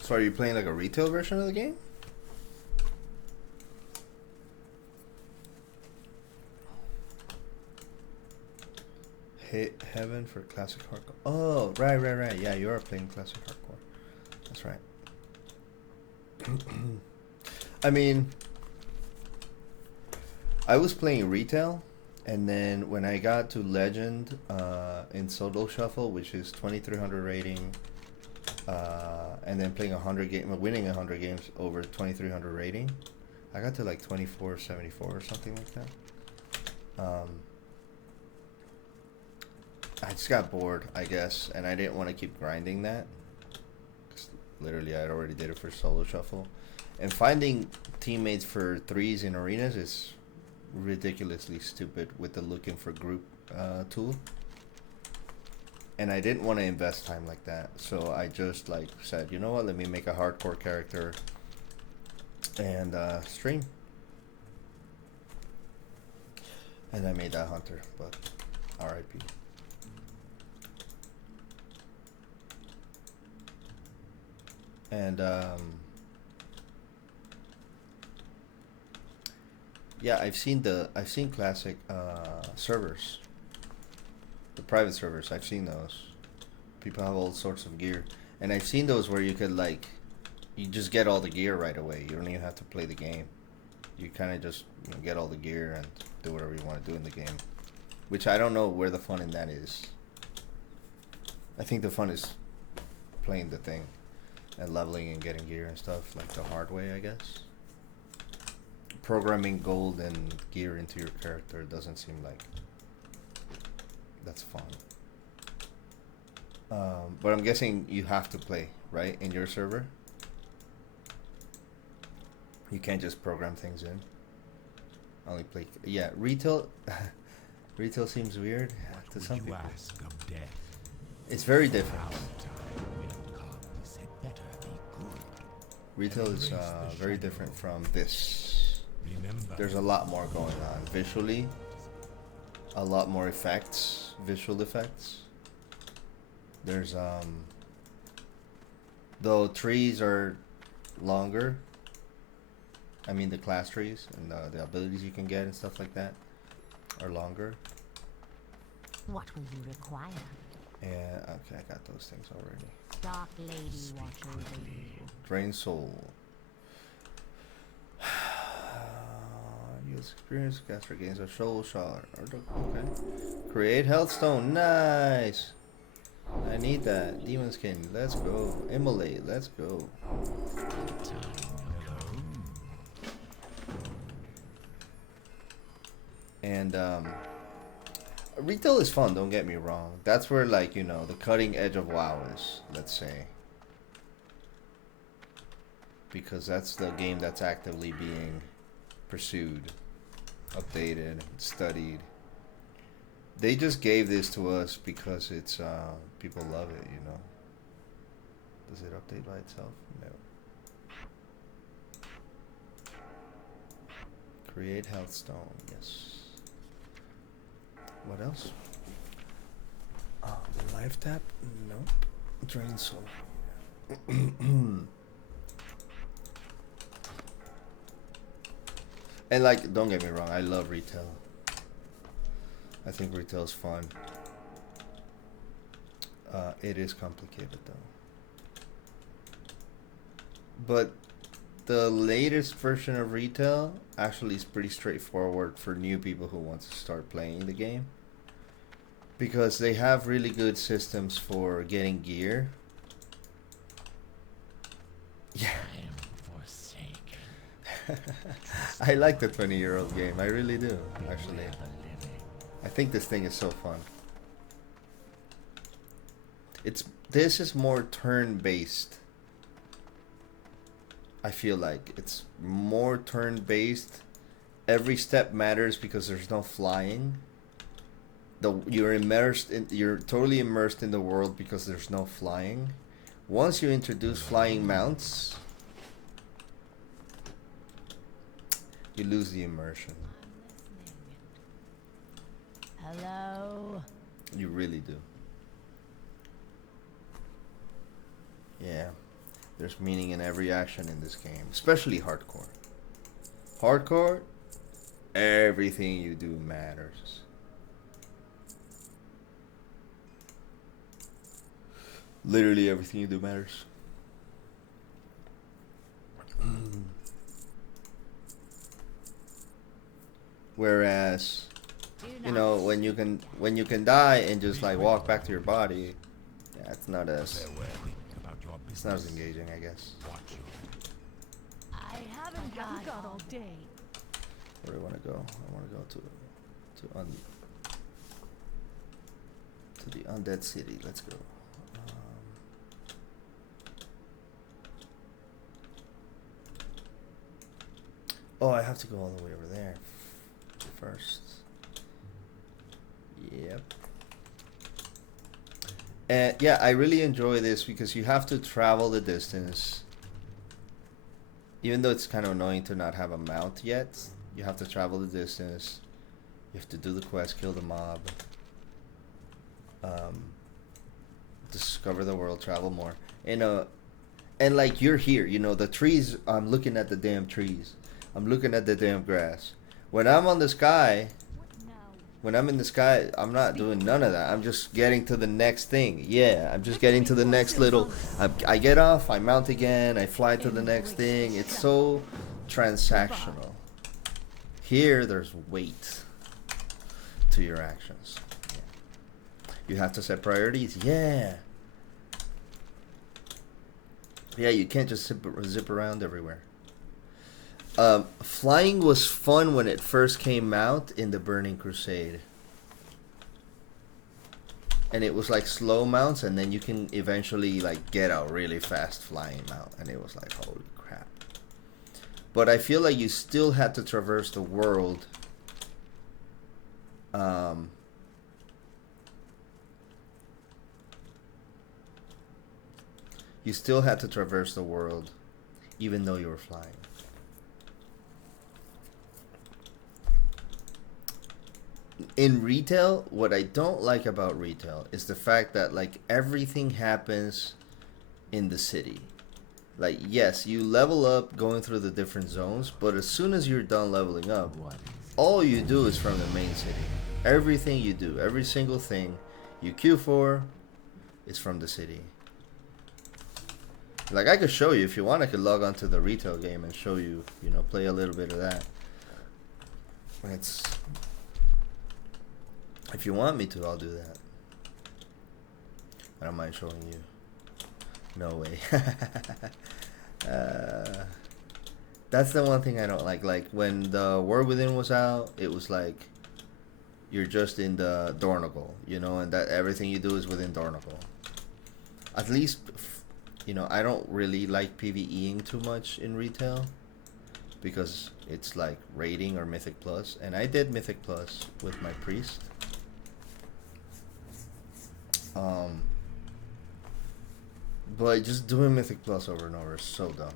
So are you playing like a retail version of the game? Hit heaven for classic hardcore. Oh, right. Yeah, you are playing classic hardcore. That's right. I mean, I was playing retail. And then when I got to Legend in Solo Shuffle, which is 2300 rating, and then playing 100 game, winning 100 games over 2300 rating, I got to like 2474 or something like that. I just got bored, I guess, and I didn't want to keep grinding that. 'Cause literally, I already did it for Solo Shuffle, and finding teammates for threes in arenas is ridiculously stupid with the looking for group tool, and I didn't want to invest time like that, so I just like said, you know what, let me make a hardcore character and stream, and I made that hunter, but RIP. And yeah, I've seen classic servers, the private servers. I've seen those. People have all sorts of gear, and I've seen those where you could like, you just get all the gear right away. You don't even have to play the game. You kind of just get all the gear and do whatever you want to do in the game, which I don't know where the fun in that is. I think the fun is playing the thing and leveling and getting gear and stuff like the hard way, I guess. Programming gold and gear into your character doesn't seem like that's fun. But I'm guessing you have to play, right, in your server? You can't just program things in. Only play. Yeah, retail. Retail seems weird to some people. Ask of death. It's very different. Our time will come. Said better be good. Retail is very different from this. Remember. There's a lot more going on visually. A lot more effects, visual effects. There's though trees are longer. I mean the class trees and the abilities you can get and stuff like that are longer. What will you require? And okay, I got those things already. Dark Lady watch over you. Drain soul. Use experience, caster gains a soul shard. Okay. Create health stone. Nice. I need that. Demon skin. Let's go. Immolate. Let's go. And retail is fun, don't get me wrong. That's where, like, you know, the cutting edge of WoW is, let's say. Because that's the game that's actively being pursued, updated, studied. They just gave this to us because it's people love it, you know. Does it update by itself? No. Create health stone, yes. What else? The life tap? Nope. Drain soul. And like, don't get me wrong, I love retail. I think retail is fun. It is complicated though. But the latest version of retail actually is pretty straightforward for new people who want to start playing the game. Because they have really good systems for getting gear. Yeah. I like the 20-year-old game. I really do, actually. I think this thing is so fun. This is more turn-based. I feel like it's more turn-based. Every step matters because there's no flying. You're totally immersed in the world because there's no flying. Once you introduce flying mounts, you lose the immersion. Hello? You really do. Yeah. There's meaning in every action in this game. Especially hardcore. Hardcore, everything you do matters. Literally everything you do matters. Whereas, you know, when you can die and just like walk back to your body, yeah, it's not as engaging, I guess. I haven't got all day. Where do I want to go? I want to go to the undead city. Let's go. Oh, I have to go all the way over there first. Yep. And yeah, I really enjoy this because you have to travel the distance. Even though it's kind of annoying to not have a mount yet, you have to travel the distance. You have to do the quest, kill the mob. Discover the world, travel more. And like you're here, you know, the trees, I'm looking at the damn trees. I'm looking at the damn grass. When I'm on the sky, when I'm in the sky, I'm not doing none of that. I'm just getting to the next thing. Yeah, I'm just getting to the next little... I get off, I mount again, I fly to the next thing. It's so transactional. Here, there's weight to your actions. Yeah. You have to set priorities. Yeah. Yeah, you can't just zip around everywhere. Flying was fun when it first came out in the Burning Crusade. And it was like slow mounts, and then you can eventually like get a really fast flying mount, and it was like, holy crap. But I feel like you still had to traverse the world. You still had to traverse the world, even though you were flying. In retail, what I don't like about retail is the fact that like everything happens in the city. Like, yes, you level up going through the different zones, but as soon as you're done leveling up, all you do is from the main city. Everything you do, every single thing you queue for is from the city. Like, I could show you if you want. I could log onto the retail game and show you, you know, play a little bit of that. It's, if you want me to, I'll do that. I don't mind showing you. No way. That's the one thing I don't like. Like, when the War Within was out, it was like you're just in the Dornogal, you know, and that everything you do is within Dornogal. At least, you know, I don't really like PvEing too much in retail because it's like raiding or Mythic Plus, and I did Mythic Plus with my priest. But just doing Mythic Plus over and over is so dumb.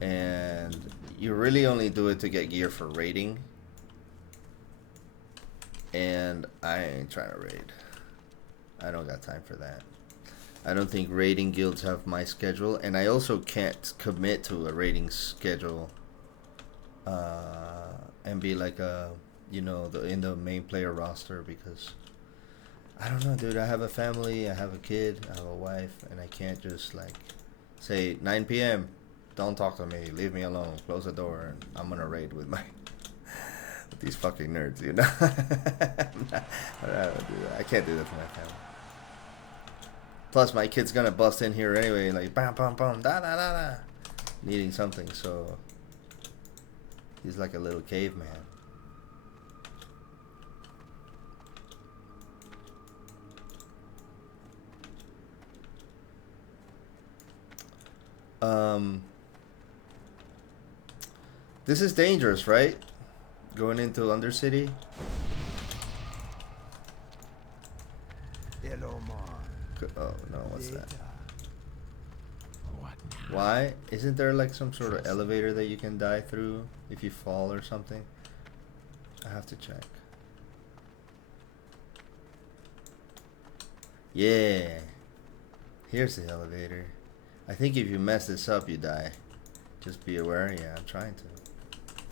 And you really only do it to get gear for raiding. And I ain't trying to raid. I don't got time for that. I don't think raiding guilds have my schedule, and I also can't commit to a raiding schedule and be like a, you know, in the main player roster, because I don't know, dude. I have a family, I have a kid, I have a wife, and I can't just like say 9 p.m. Don't talk to me, leave me alone, close the door, and I'm gonna raid with my with these fucking nerds, you know. I can't do that for my family. Plus, my kid's gonna bust in here anyway, like bam, bam, bam, da da da da, needing something. So he's like a little caveman. This is dangerous, right? Going into Undercity. Oh no, what's that? What now? Why? Isn't there like some sort of elevator that you can die through if you fall or something? I have to check. Yeah. Here's the elevator. I think if you mess this up, you die. Just be aware. Yeah, I'm trying to.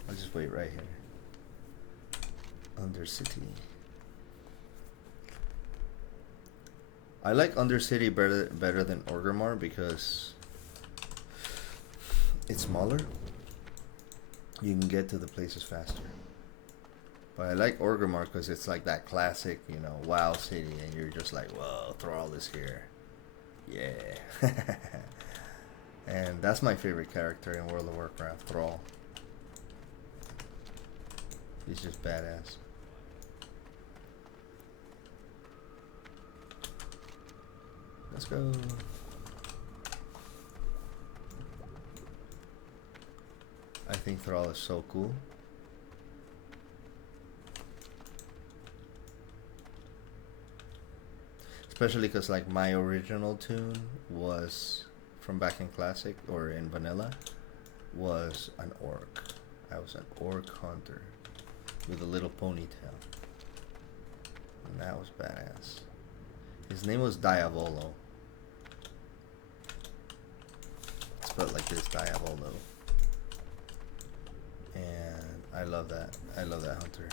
I'll just wait right here. Undercity. I like Undercity better than Orgrimmar because it's smaller. You can get to the places faster. But I like Orgrimmar because it's like that classic, you know, WoW city, and you're just like, whoa, Thrall is here. Yeah. And that's my favorite character in World of Warcraft, Thrall. He's just badass. Let's go. I think Thrall is so cool. Especially because like my original tune was from back in Classic or in Vanilla was an orc. I was an orc hunter with a little ponytail. And that was badass. His name was Diavolo. Spelled like this, Diavolo. And I love that. I love that hunter.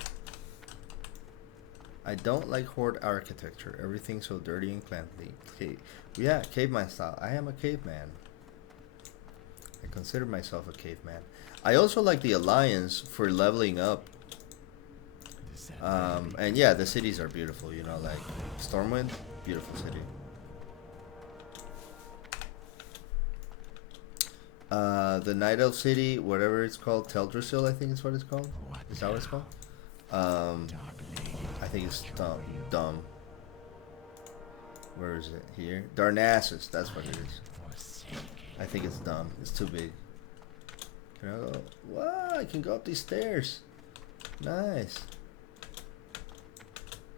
I don't like horde architecture. Everything's so dirty and clanky. Yeah, caveman style. I am a caveman. I consider myself a caveman. I also like the Alliance for leveling up. And yeah, the cities are beautiful, you know, like Stormwind, beautiful city. The Night Elf City, whatever it's called, Teldrassil, I think is what it's called. Is that what it's called? I think it's dumb. Where is it? Here? Darnassus, that's what it is. I think it's dumb. It's too big. Can I go? Wow, I can go up these stairs. Nice.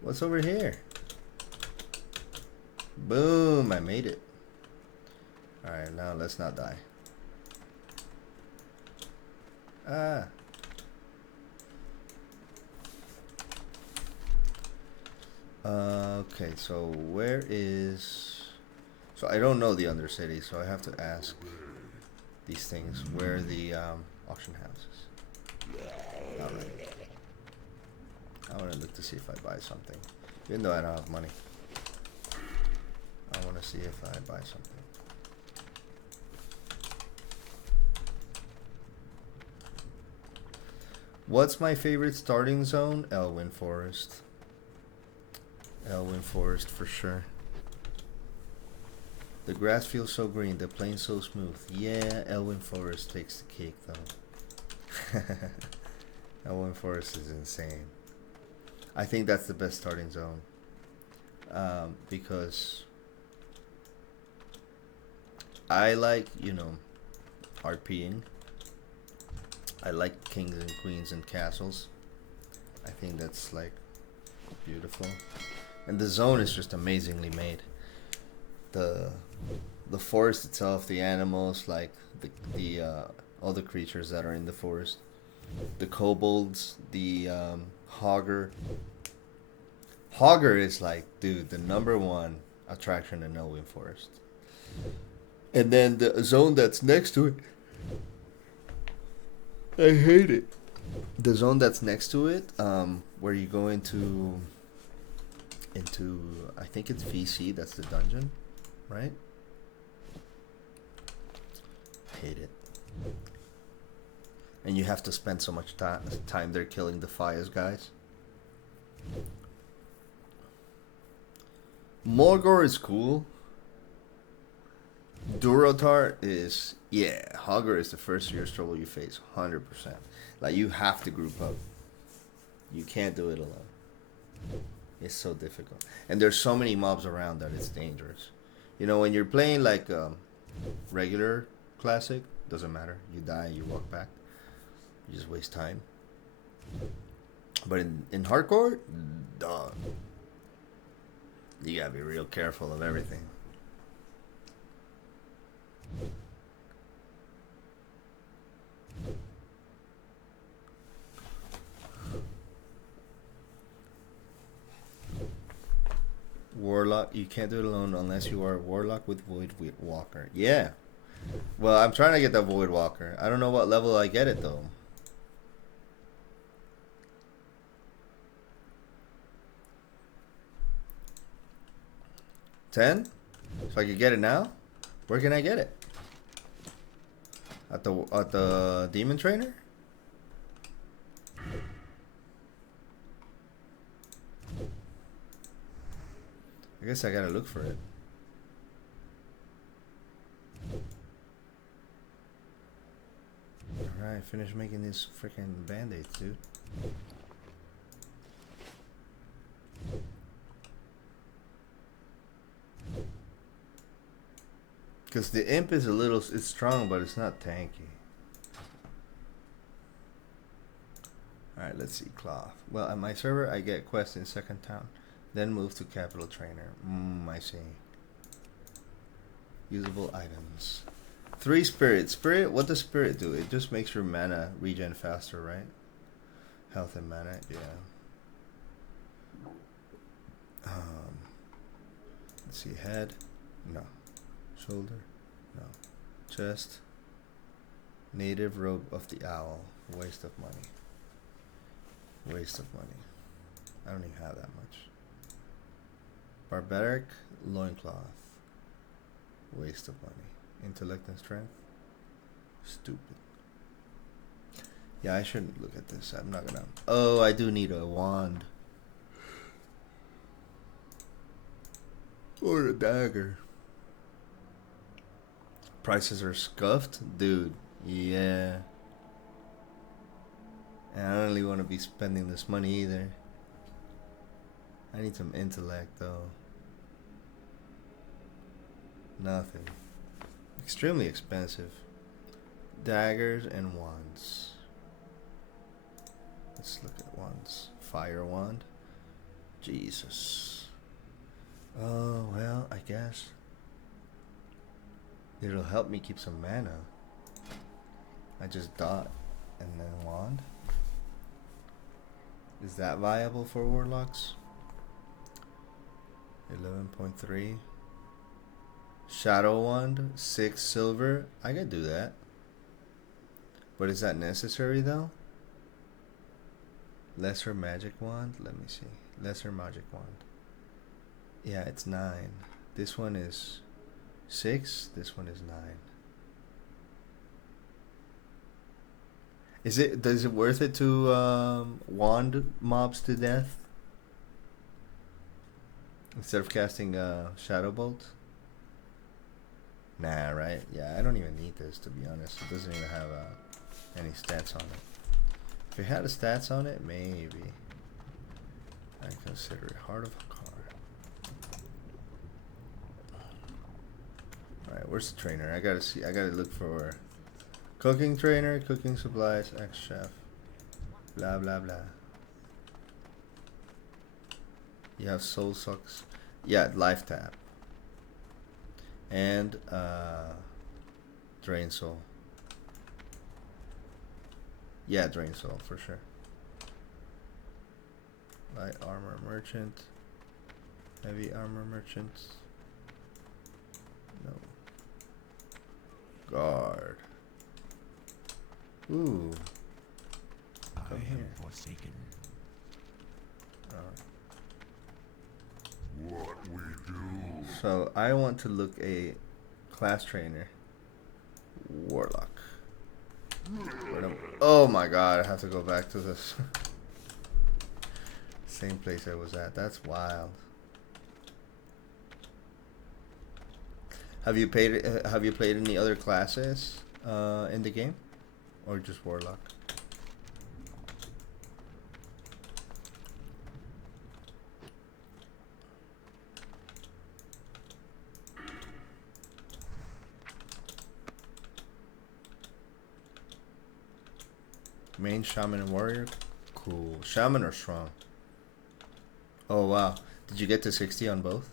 What's over here? Boom, I made it. Alright, now let's not die. Ah. Okay, so where is... So I don't know the Undercity, so I have to ask these things. Where are the auction houses? Alright. I want to look to see if I buy something. Even though I don't have money. I want to see if I buy something. What's my favorite starting zone? Elwyn Forest. Elwyn Forest for sure. The grass feels so green, the plains so smooth. Yeah, Elwyn Forest takes the cake though. Elwyn Forest is insane. I think that's the best starting zone. Because I like, you know, RPing. I like kings and queens and castles. I think that's like beautiful. And the zone is just amazingly made. The forest itself, the animals, like the all the creatures that are in the forest. The kobolds, the hogger. Hogger is like, dude, the #1 attraction in Elwyn Forest. And then the zone that's next to it. I hate it. The zone that's next to it, where you go into I think it's VC, that's the dungeon, right? Hate it. And you have to spend so much time there killing the fires guys. Morgor is cool. Durotar is, yeah, Hogger is the first serious trouble you face, 100%. Like, you have to group up. You can't do it alone. It's so difficult. And there's so many mobs around that it's dangerous. You know, when you're playing like regular classic, doesn't matter. You die, you walk back. You just waste time. But in hardcore, dog. You gotta be real careful of everything. Warlock, you can't do it alone unless you are a Warlock with Void Walker. Yeah. Well, I'm trying to get that Void Walker. I don't know what level I get it though. $10? So I can get it now? Where can I get it? At the Demon Trainer? I guess I gotta look for it. Alright, finish making these freaking band-aids, dude. Because the imp is it's strong, but it's not tanky. Alright, let's see, cloth. Well, at my server, I get quests in second town. Then move to capital trainer. I see. Usable items. 3 spirit. Spirit, what does spirit do? It just makes your mana regen faster, right? Health and mana, yeah. Let's see, head. No. Shoulder. No. Chest. Native robe of the owl. Waste of money. Waste of money. I don't even have that much. Barbaric loincloth. Waste of money. Intellect and strength. Stupid. Yeah, I shouldn't look at this. I'm not gonna. Oh, I do need a wand. Or a dagger. Prices are scuffed, dude. Yeah. And I don't really want to be spending this money either. I need some intellect though. Nothing. Extremely expensive. Daggers and wands. Let's look at wands. Fire wand. Jesus. Oh, well, I guess. It'll help me keep some mana. I just dot and then wand. Is that viable for warlocks? 11.3. Shadow wand, 6 silver. I could do that. But is that necessary though? Lesser magic wand. Let me see. Lesser magic wand. Yeah, it's 9. This one is 6. This one is 9. Does it worth it to wand mobs to death instead of casting shadow bolt? Nah, right? Yeah, I don't even need this, to be honest. It doesn't even have any stats on it. If it had a stats on it, maybe I consider it. Heart of Hakar. Alright, where's the trainer? I gotta look for cooking trainer, cooking supplies, ex-chef, blah blah blah. You have soul sucks. Yeah, life tap. And drain soul. Yeah, drain soul for sure. Light armor merchant. Heavy armor merchant. No. Guard. Ooh. I Come am here. forsaken. What we do? So I want to look a class trainer. Warlock. Oh my god, I have to go back to this. Same place I was at. That's wild. Have you played any other classes in the game? Or just Warlock? Main, shaman, and warrior? Cool. Shaman or strong? Oh wow. Did you get to 60 on both?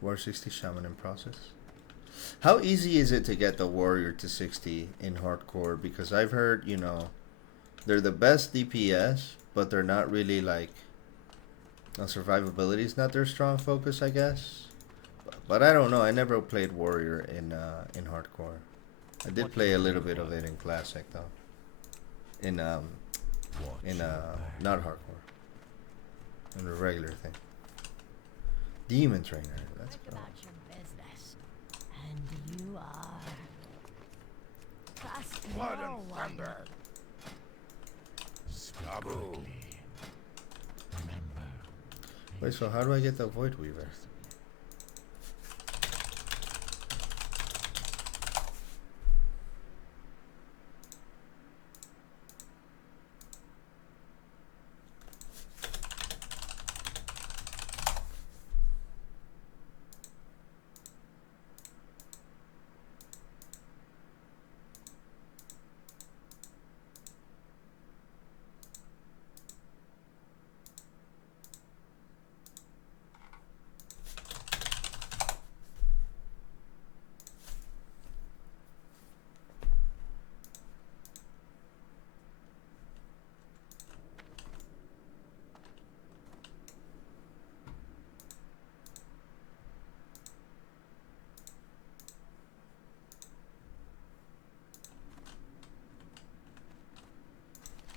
War 60 shaman in process. How easy is it to get the warrior to 60 in hardcore? Because I've heard, you know, they're the best DPS, but they're not really like survivability is not their strong focus, I guess. But I don't know. I never played warrior in hardcore. I did play a little bit of it in classic though. In not hardcore. In the regular thing. Demon trainer. Let's Think go. about your business. And you are trust Blood no and one. thunder. Stubbornly. Remember. Wait, so how do I get the Void Weaver?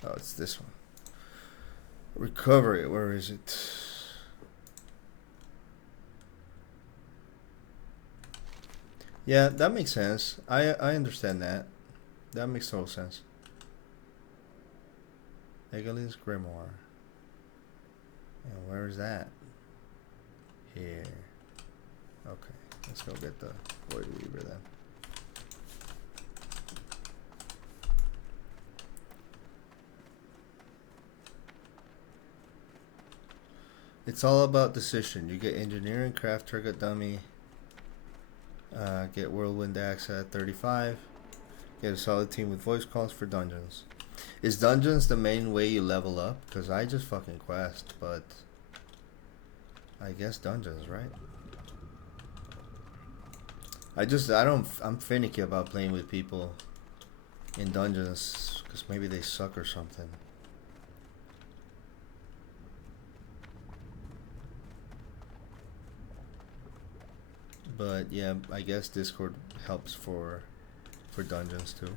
Oh, it's this one. Recovery, where is it? Yeah, that makes sense. I understand that. That makes total sense. Egelin's Grimoire. And where is that? Here. Okay, let's go get the Void Weaver then. It's all about decision. You get engineering, craft, trigger dummy, get whirlwind axe at 35, get a solid team with voice calls for dungeons. Is dungeons the main way you level up? Because I just fucking quest, but I guess dungeons, right? I'm finicky about playing with people in dungeons because maybe they suck or something. But yeah, I guess Discord helps for dungeons too.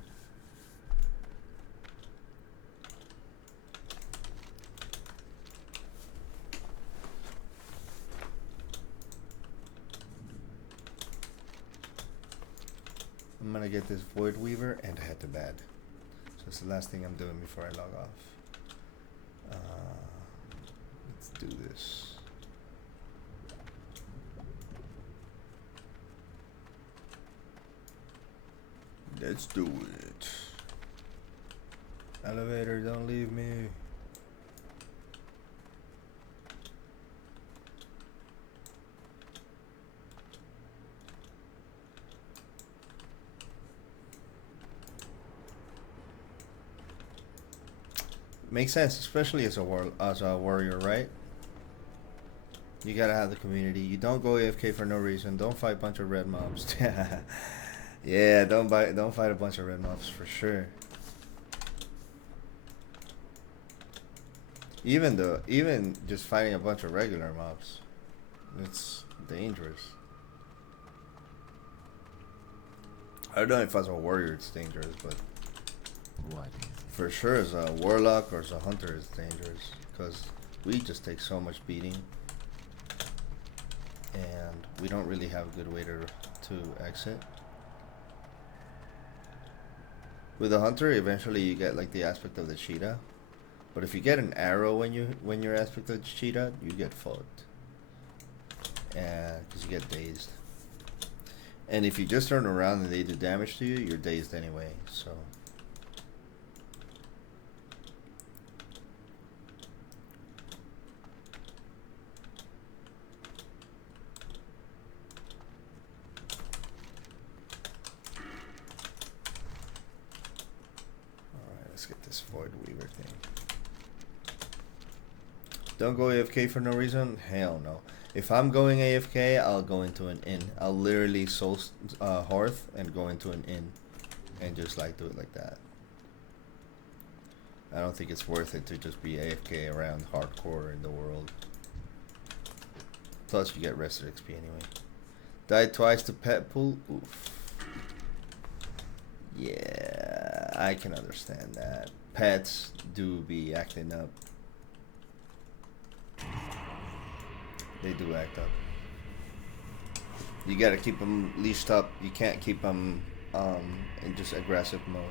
I'm gonna get this Void Weaver and head to bed. So it's the last thing I'm doing before I log off. Let's do this. Let's do it. Elevator, don't leave me. Makes sense, especially as a warrior, right? You gotta have the community. You don't go AFK for no reason. Don't fight a bunch of red mobs. Yeah, don't fight a bunch of red mobs for sure. Even just fighting a bunch of regular mobs, it's dangerous. I don't know if as a warrior it's dangerous, but What? for sure as a warlock or as a hunter it's dangerous because we just take so much beating, and we don't really have a good way to exit. With a hunter, eventually you get like the aspect of the cheetah, but if you get an arrow when you're aspect of the cheetah, you get fucked, and because you get dazed. And if you just turn around and they do damage to you, you're dazed anyway. So. Let's get this Void Weaver thing. Don't go AFK for no reason? Hell no. If I'm going AFK, I'll go into an inn. I'll literally soul hearth and go into an inn and just like do it like that. I don't think it's worth it to just be AFK around hardcore in the world. Plus you get rested XP anyway. Died twice to pet pool? Oof. Yeah, I can understand that. Pets do be acting up. They do act up. You gotta keep them leashed up. You can't keep them in just aggressive mode.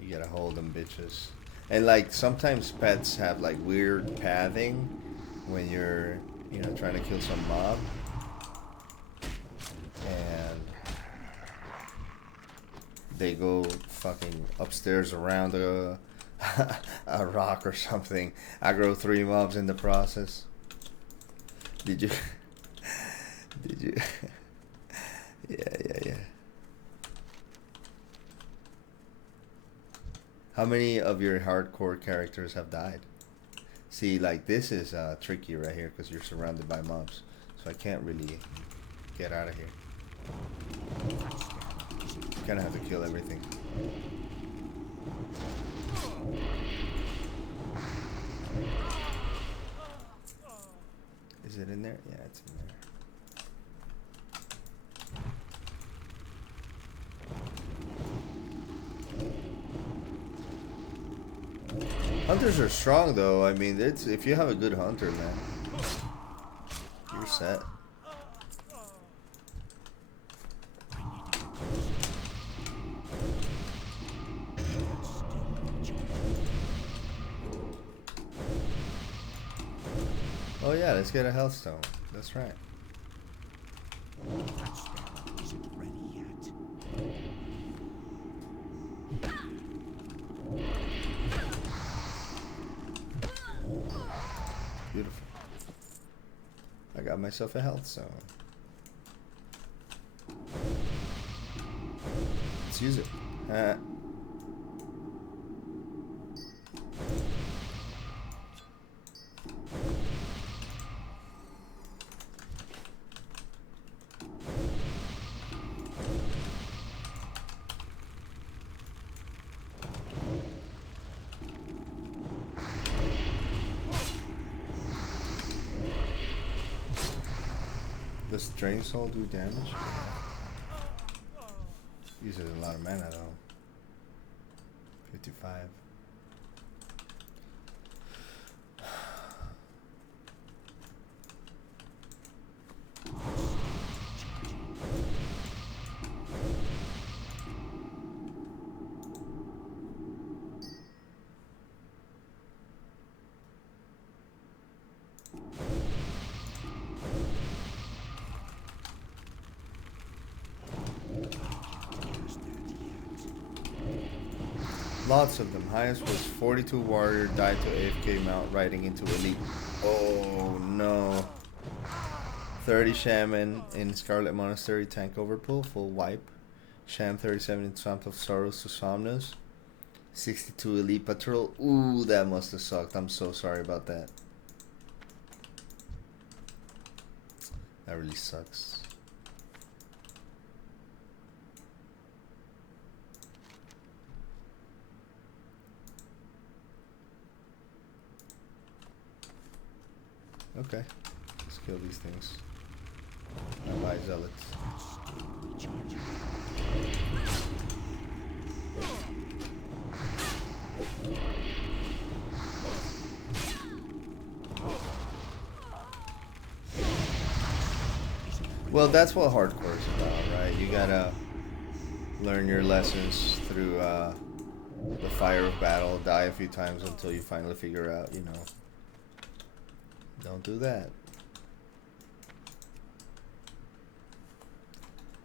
You gotta hold them bitches. And like sometimes pets have like weird pathing when you're, you know, trying to kill some mob. And they go fucking upstairs around a rock or something. I grow 3 mobs in the process. Did you? Did you? Yeah. How many of your hardcore characters have died? See, like this is tricky right here because you're surrounded by mobs, so I can't really get out of here. You kind of have to kill everything. Is it in there? Yeah, it's in there. Hunters are strong though. I mean, it's if you have a good hunter, man. You're set. I need to get closer. That's still recharging. Oh yeah, let's get a health stone. That's right. That spell isn't ready yet. Beautiful. I got myself a health stone. Let's use it. Does Drain Soul do damage? Uses a lot of mana though. 55. Lots of them. Highest was 42 warrior died to AFK mount riding into elite. Oh no. 30 shaman in Scarlet Monastery tank overpull full wipe. Sham 37 in Swamp of Sorrows to Somnus. 62 elite patrol. Ooh, that must have sucked. I'm so sorry about that. That really sucks. Okay, let's kill these things. I buy zealots. Well, that's what hardcore is about, right? You gotta learn your lessons through the fire of battle, die a few times until you finally figure out, you know, don't do that.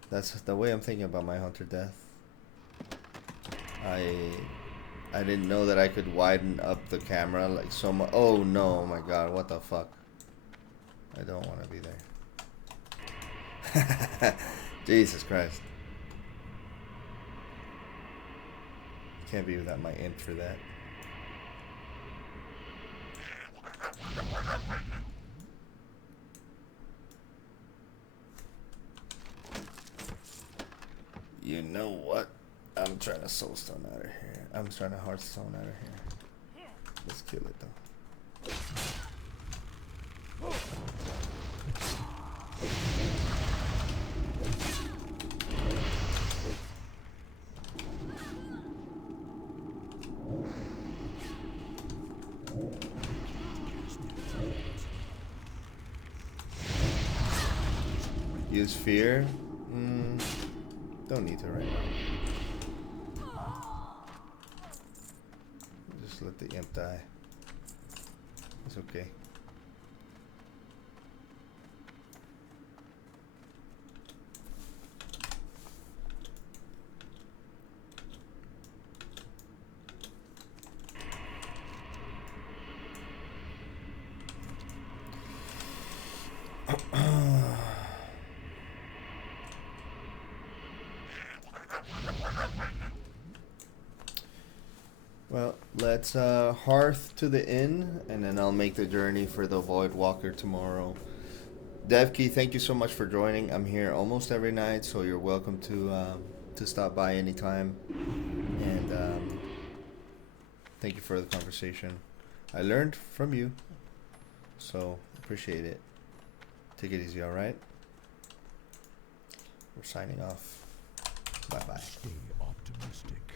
That's the way I'm thinking about my Hunter Death. I didn't know that I could widen up the camera like so much. Oh no, oh my god, what the fuck. I don't want to be there. Jesus Christ. Can't be without my imp for that. You know what? I'm trying to soulstone out of here. I'm trying to hearthstone out of here. Let's kill it though. Use fear? Don't need to right now. Just let the imp die. It's okay. Well, let's hearth to the inn, and then I'll make the journey for the Void Walker tomorrow. DevKey, thank you so much for joining. I'm here almost every night, so you're welcome to stop by anytime. And thank you for the conversation. I learned from you, so appreciate it. Take it easy, all right? We're signing off. Bye-bye. Stay optimistic.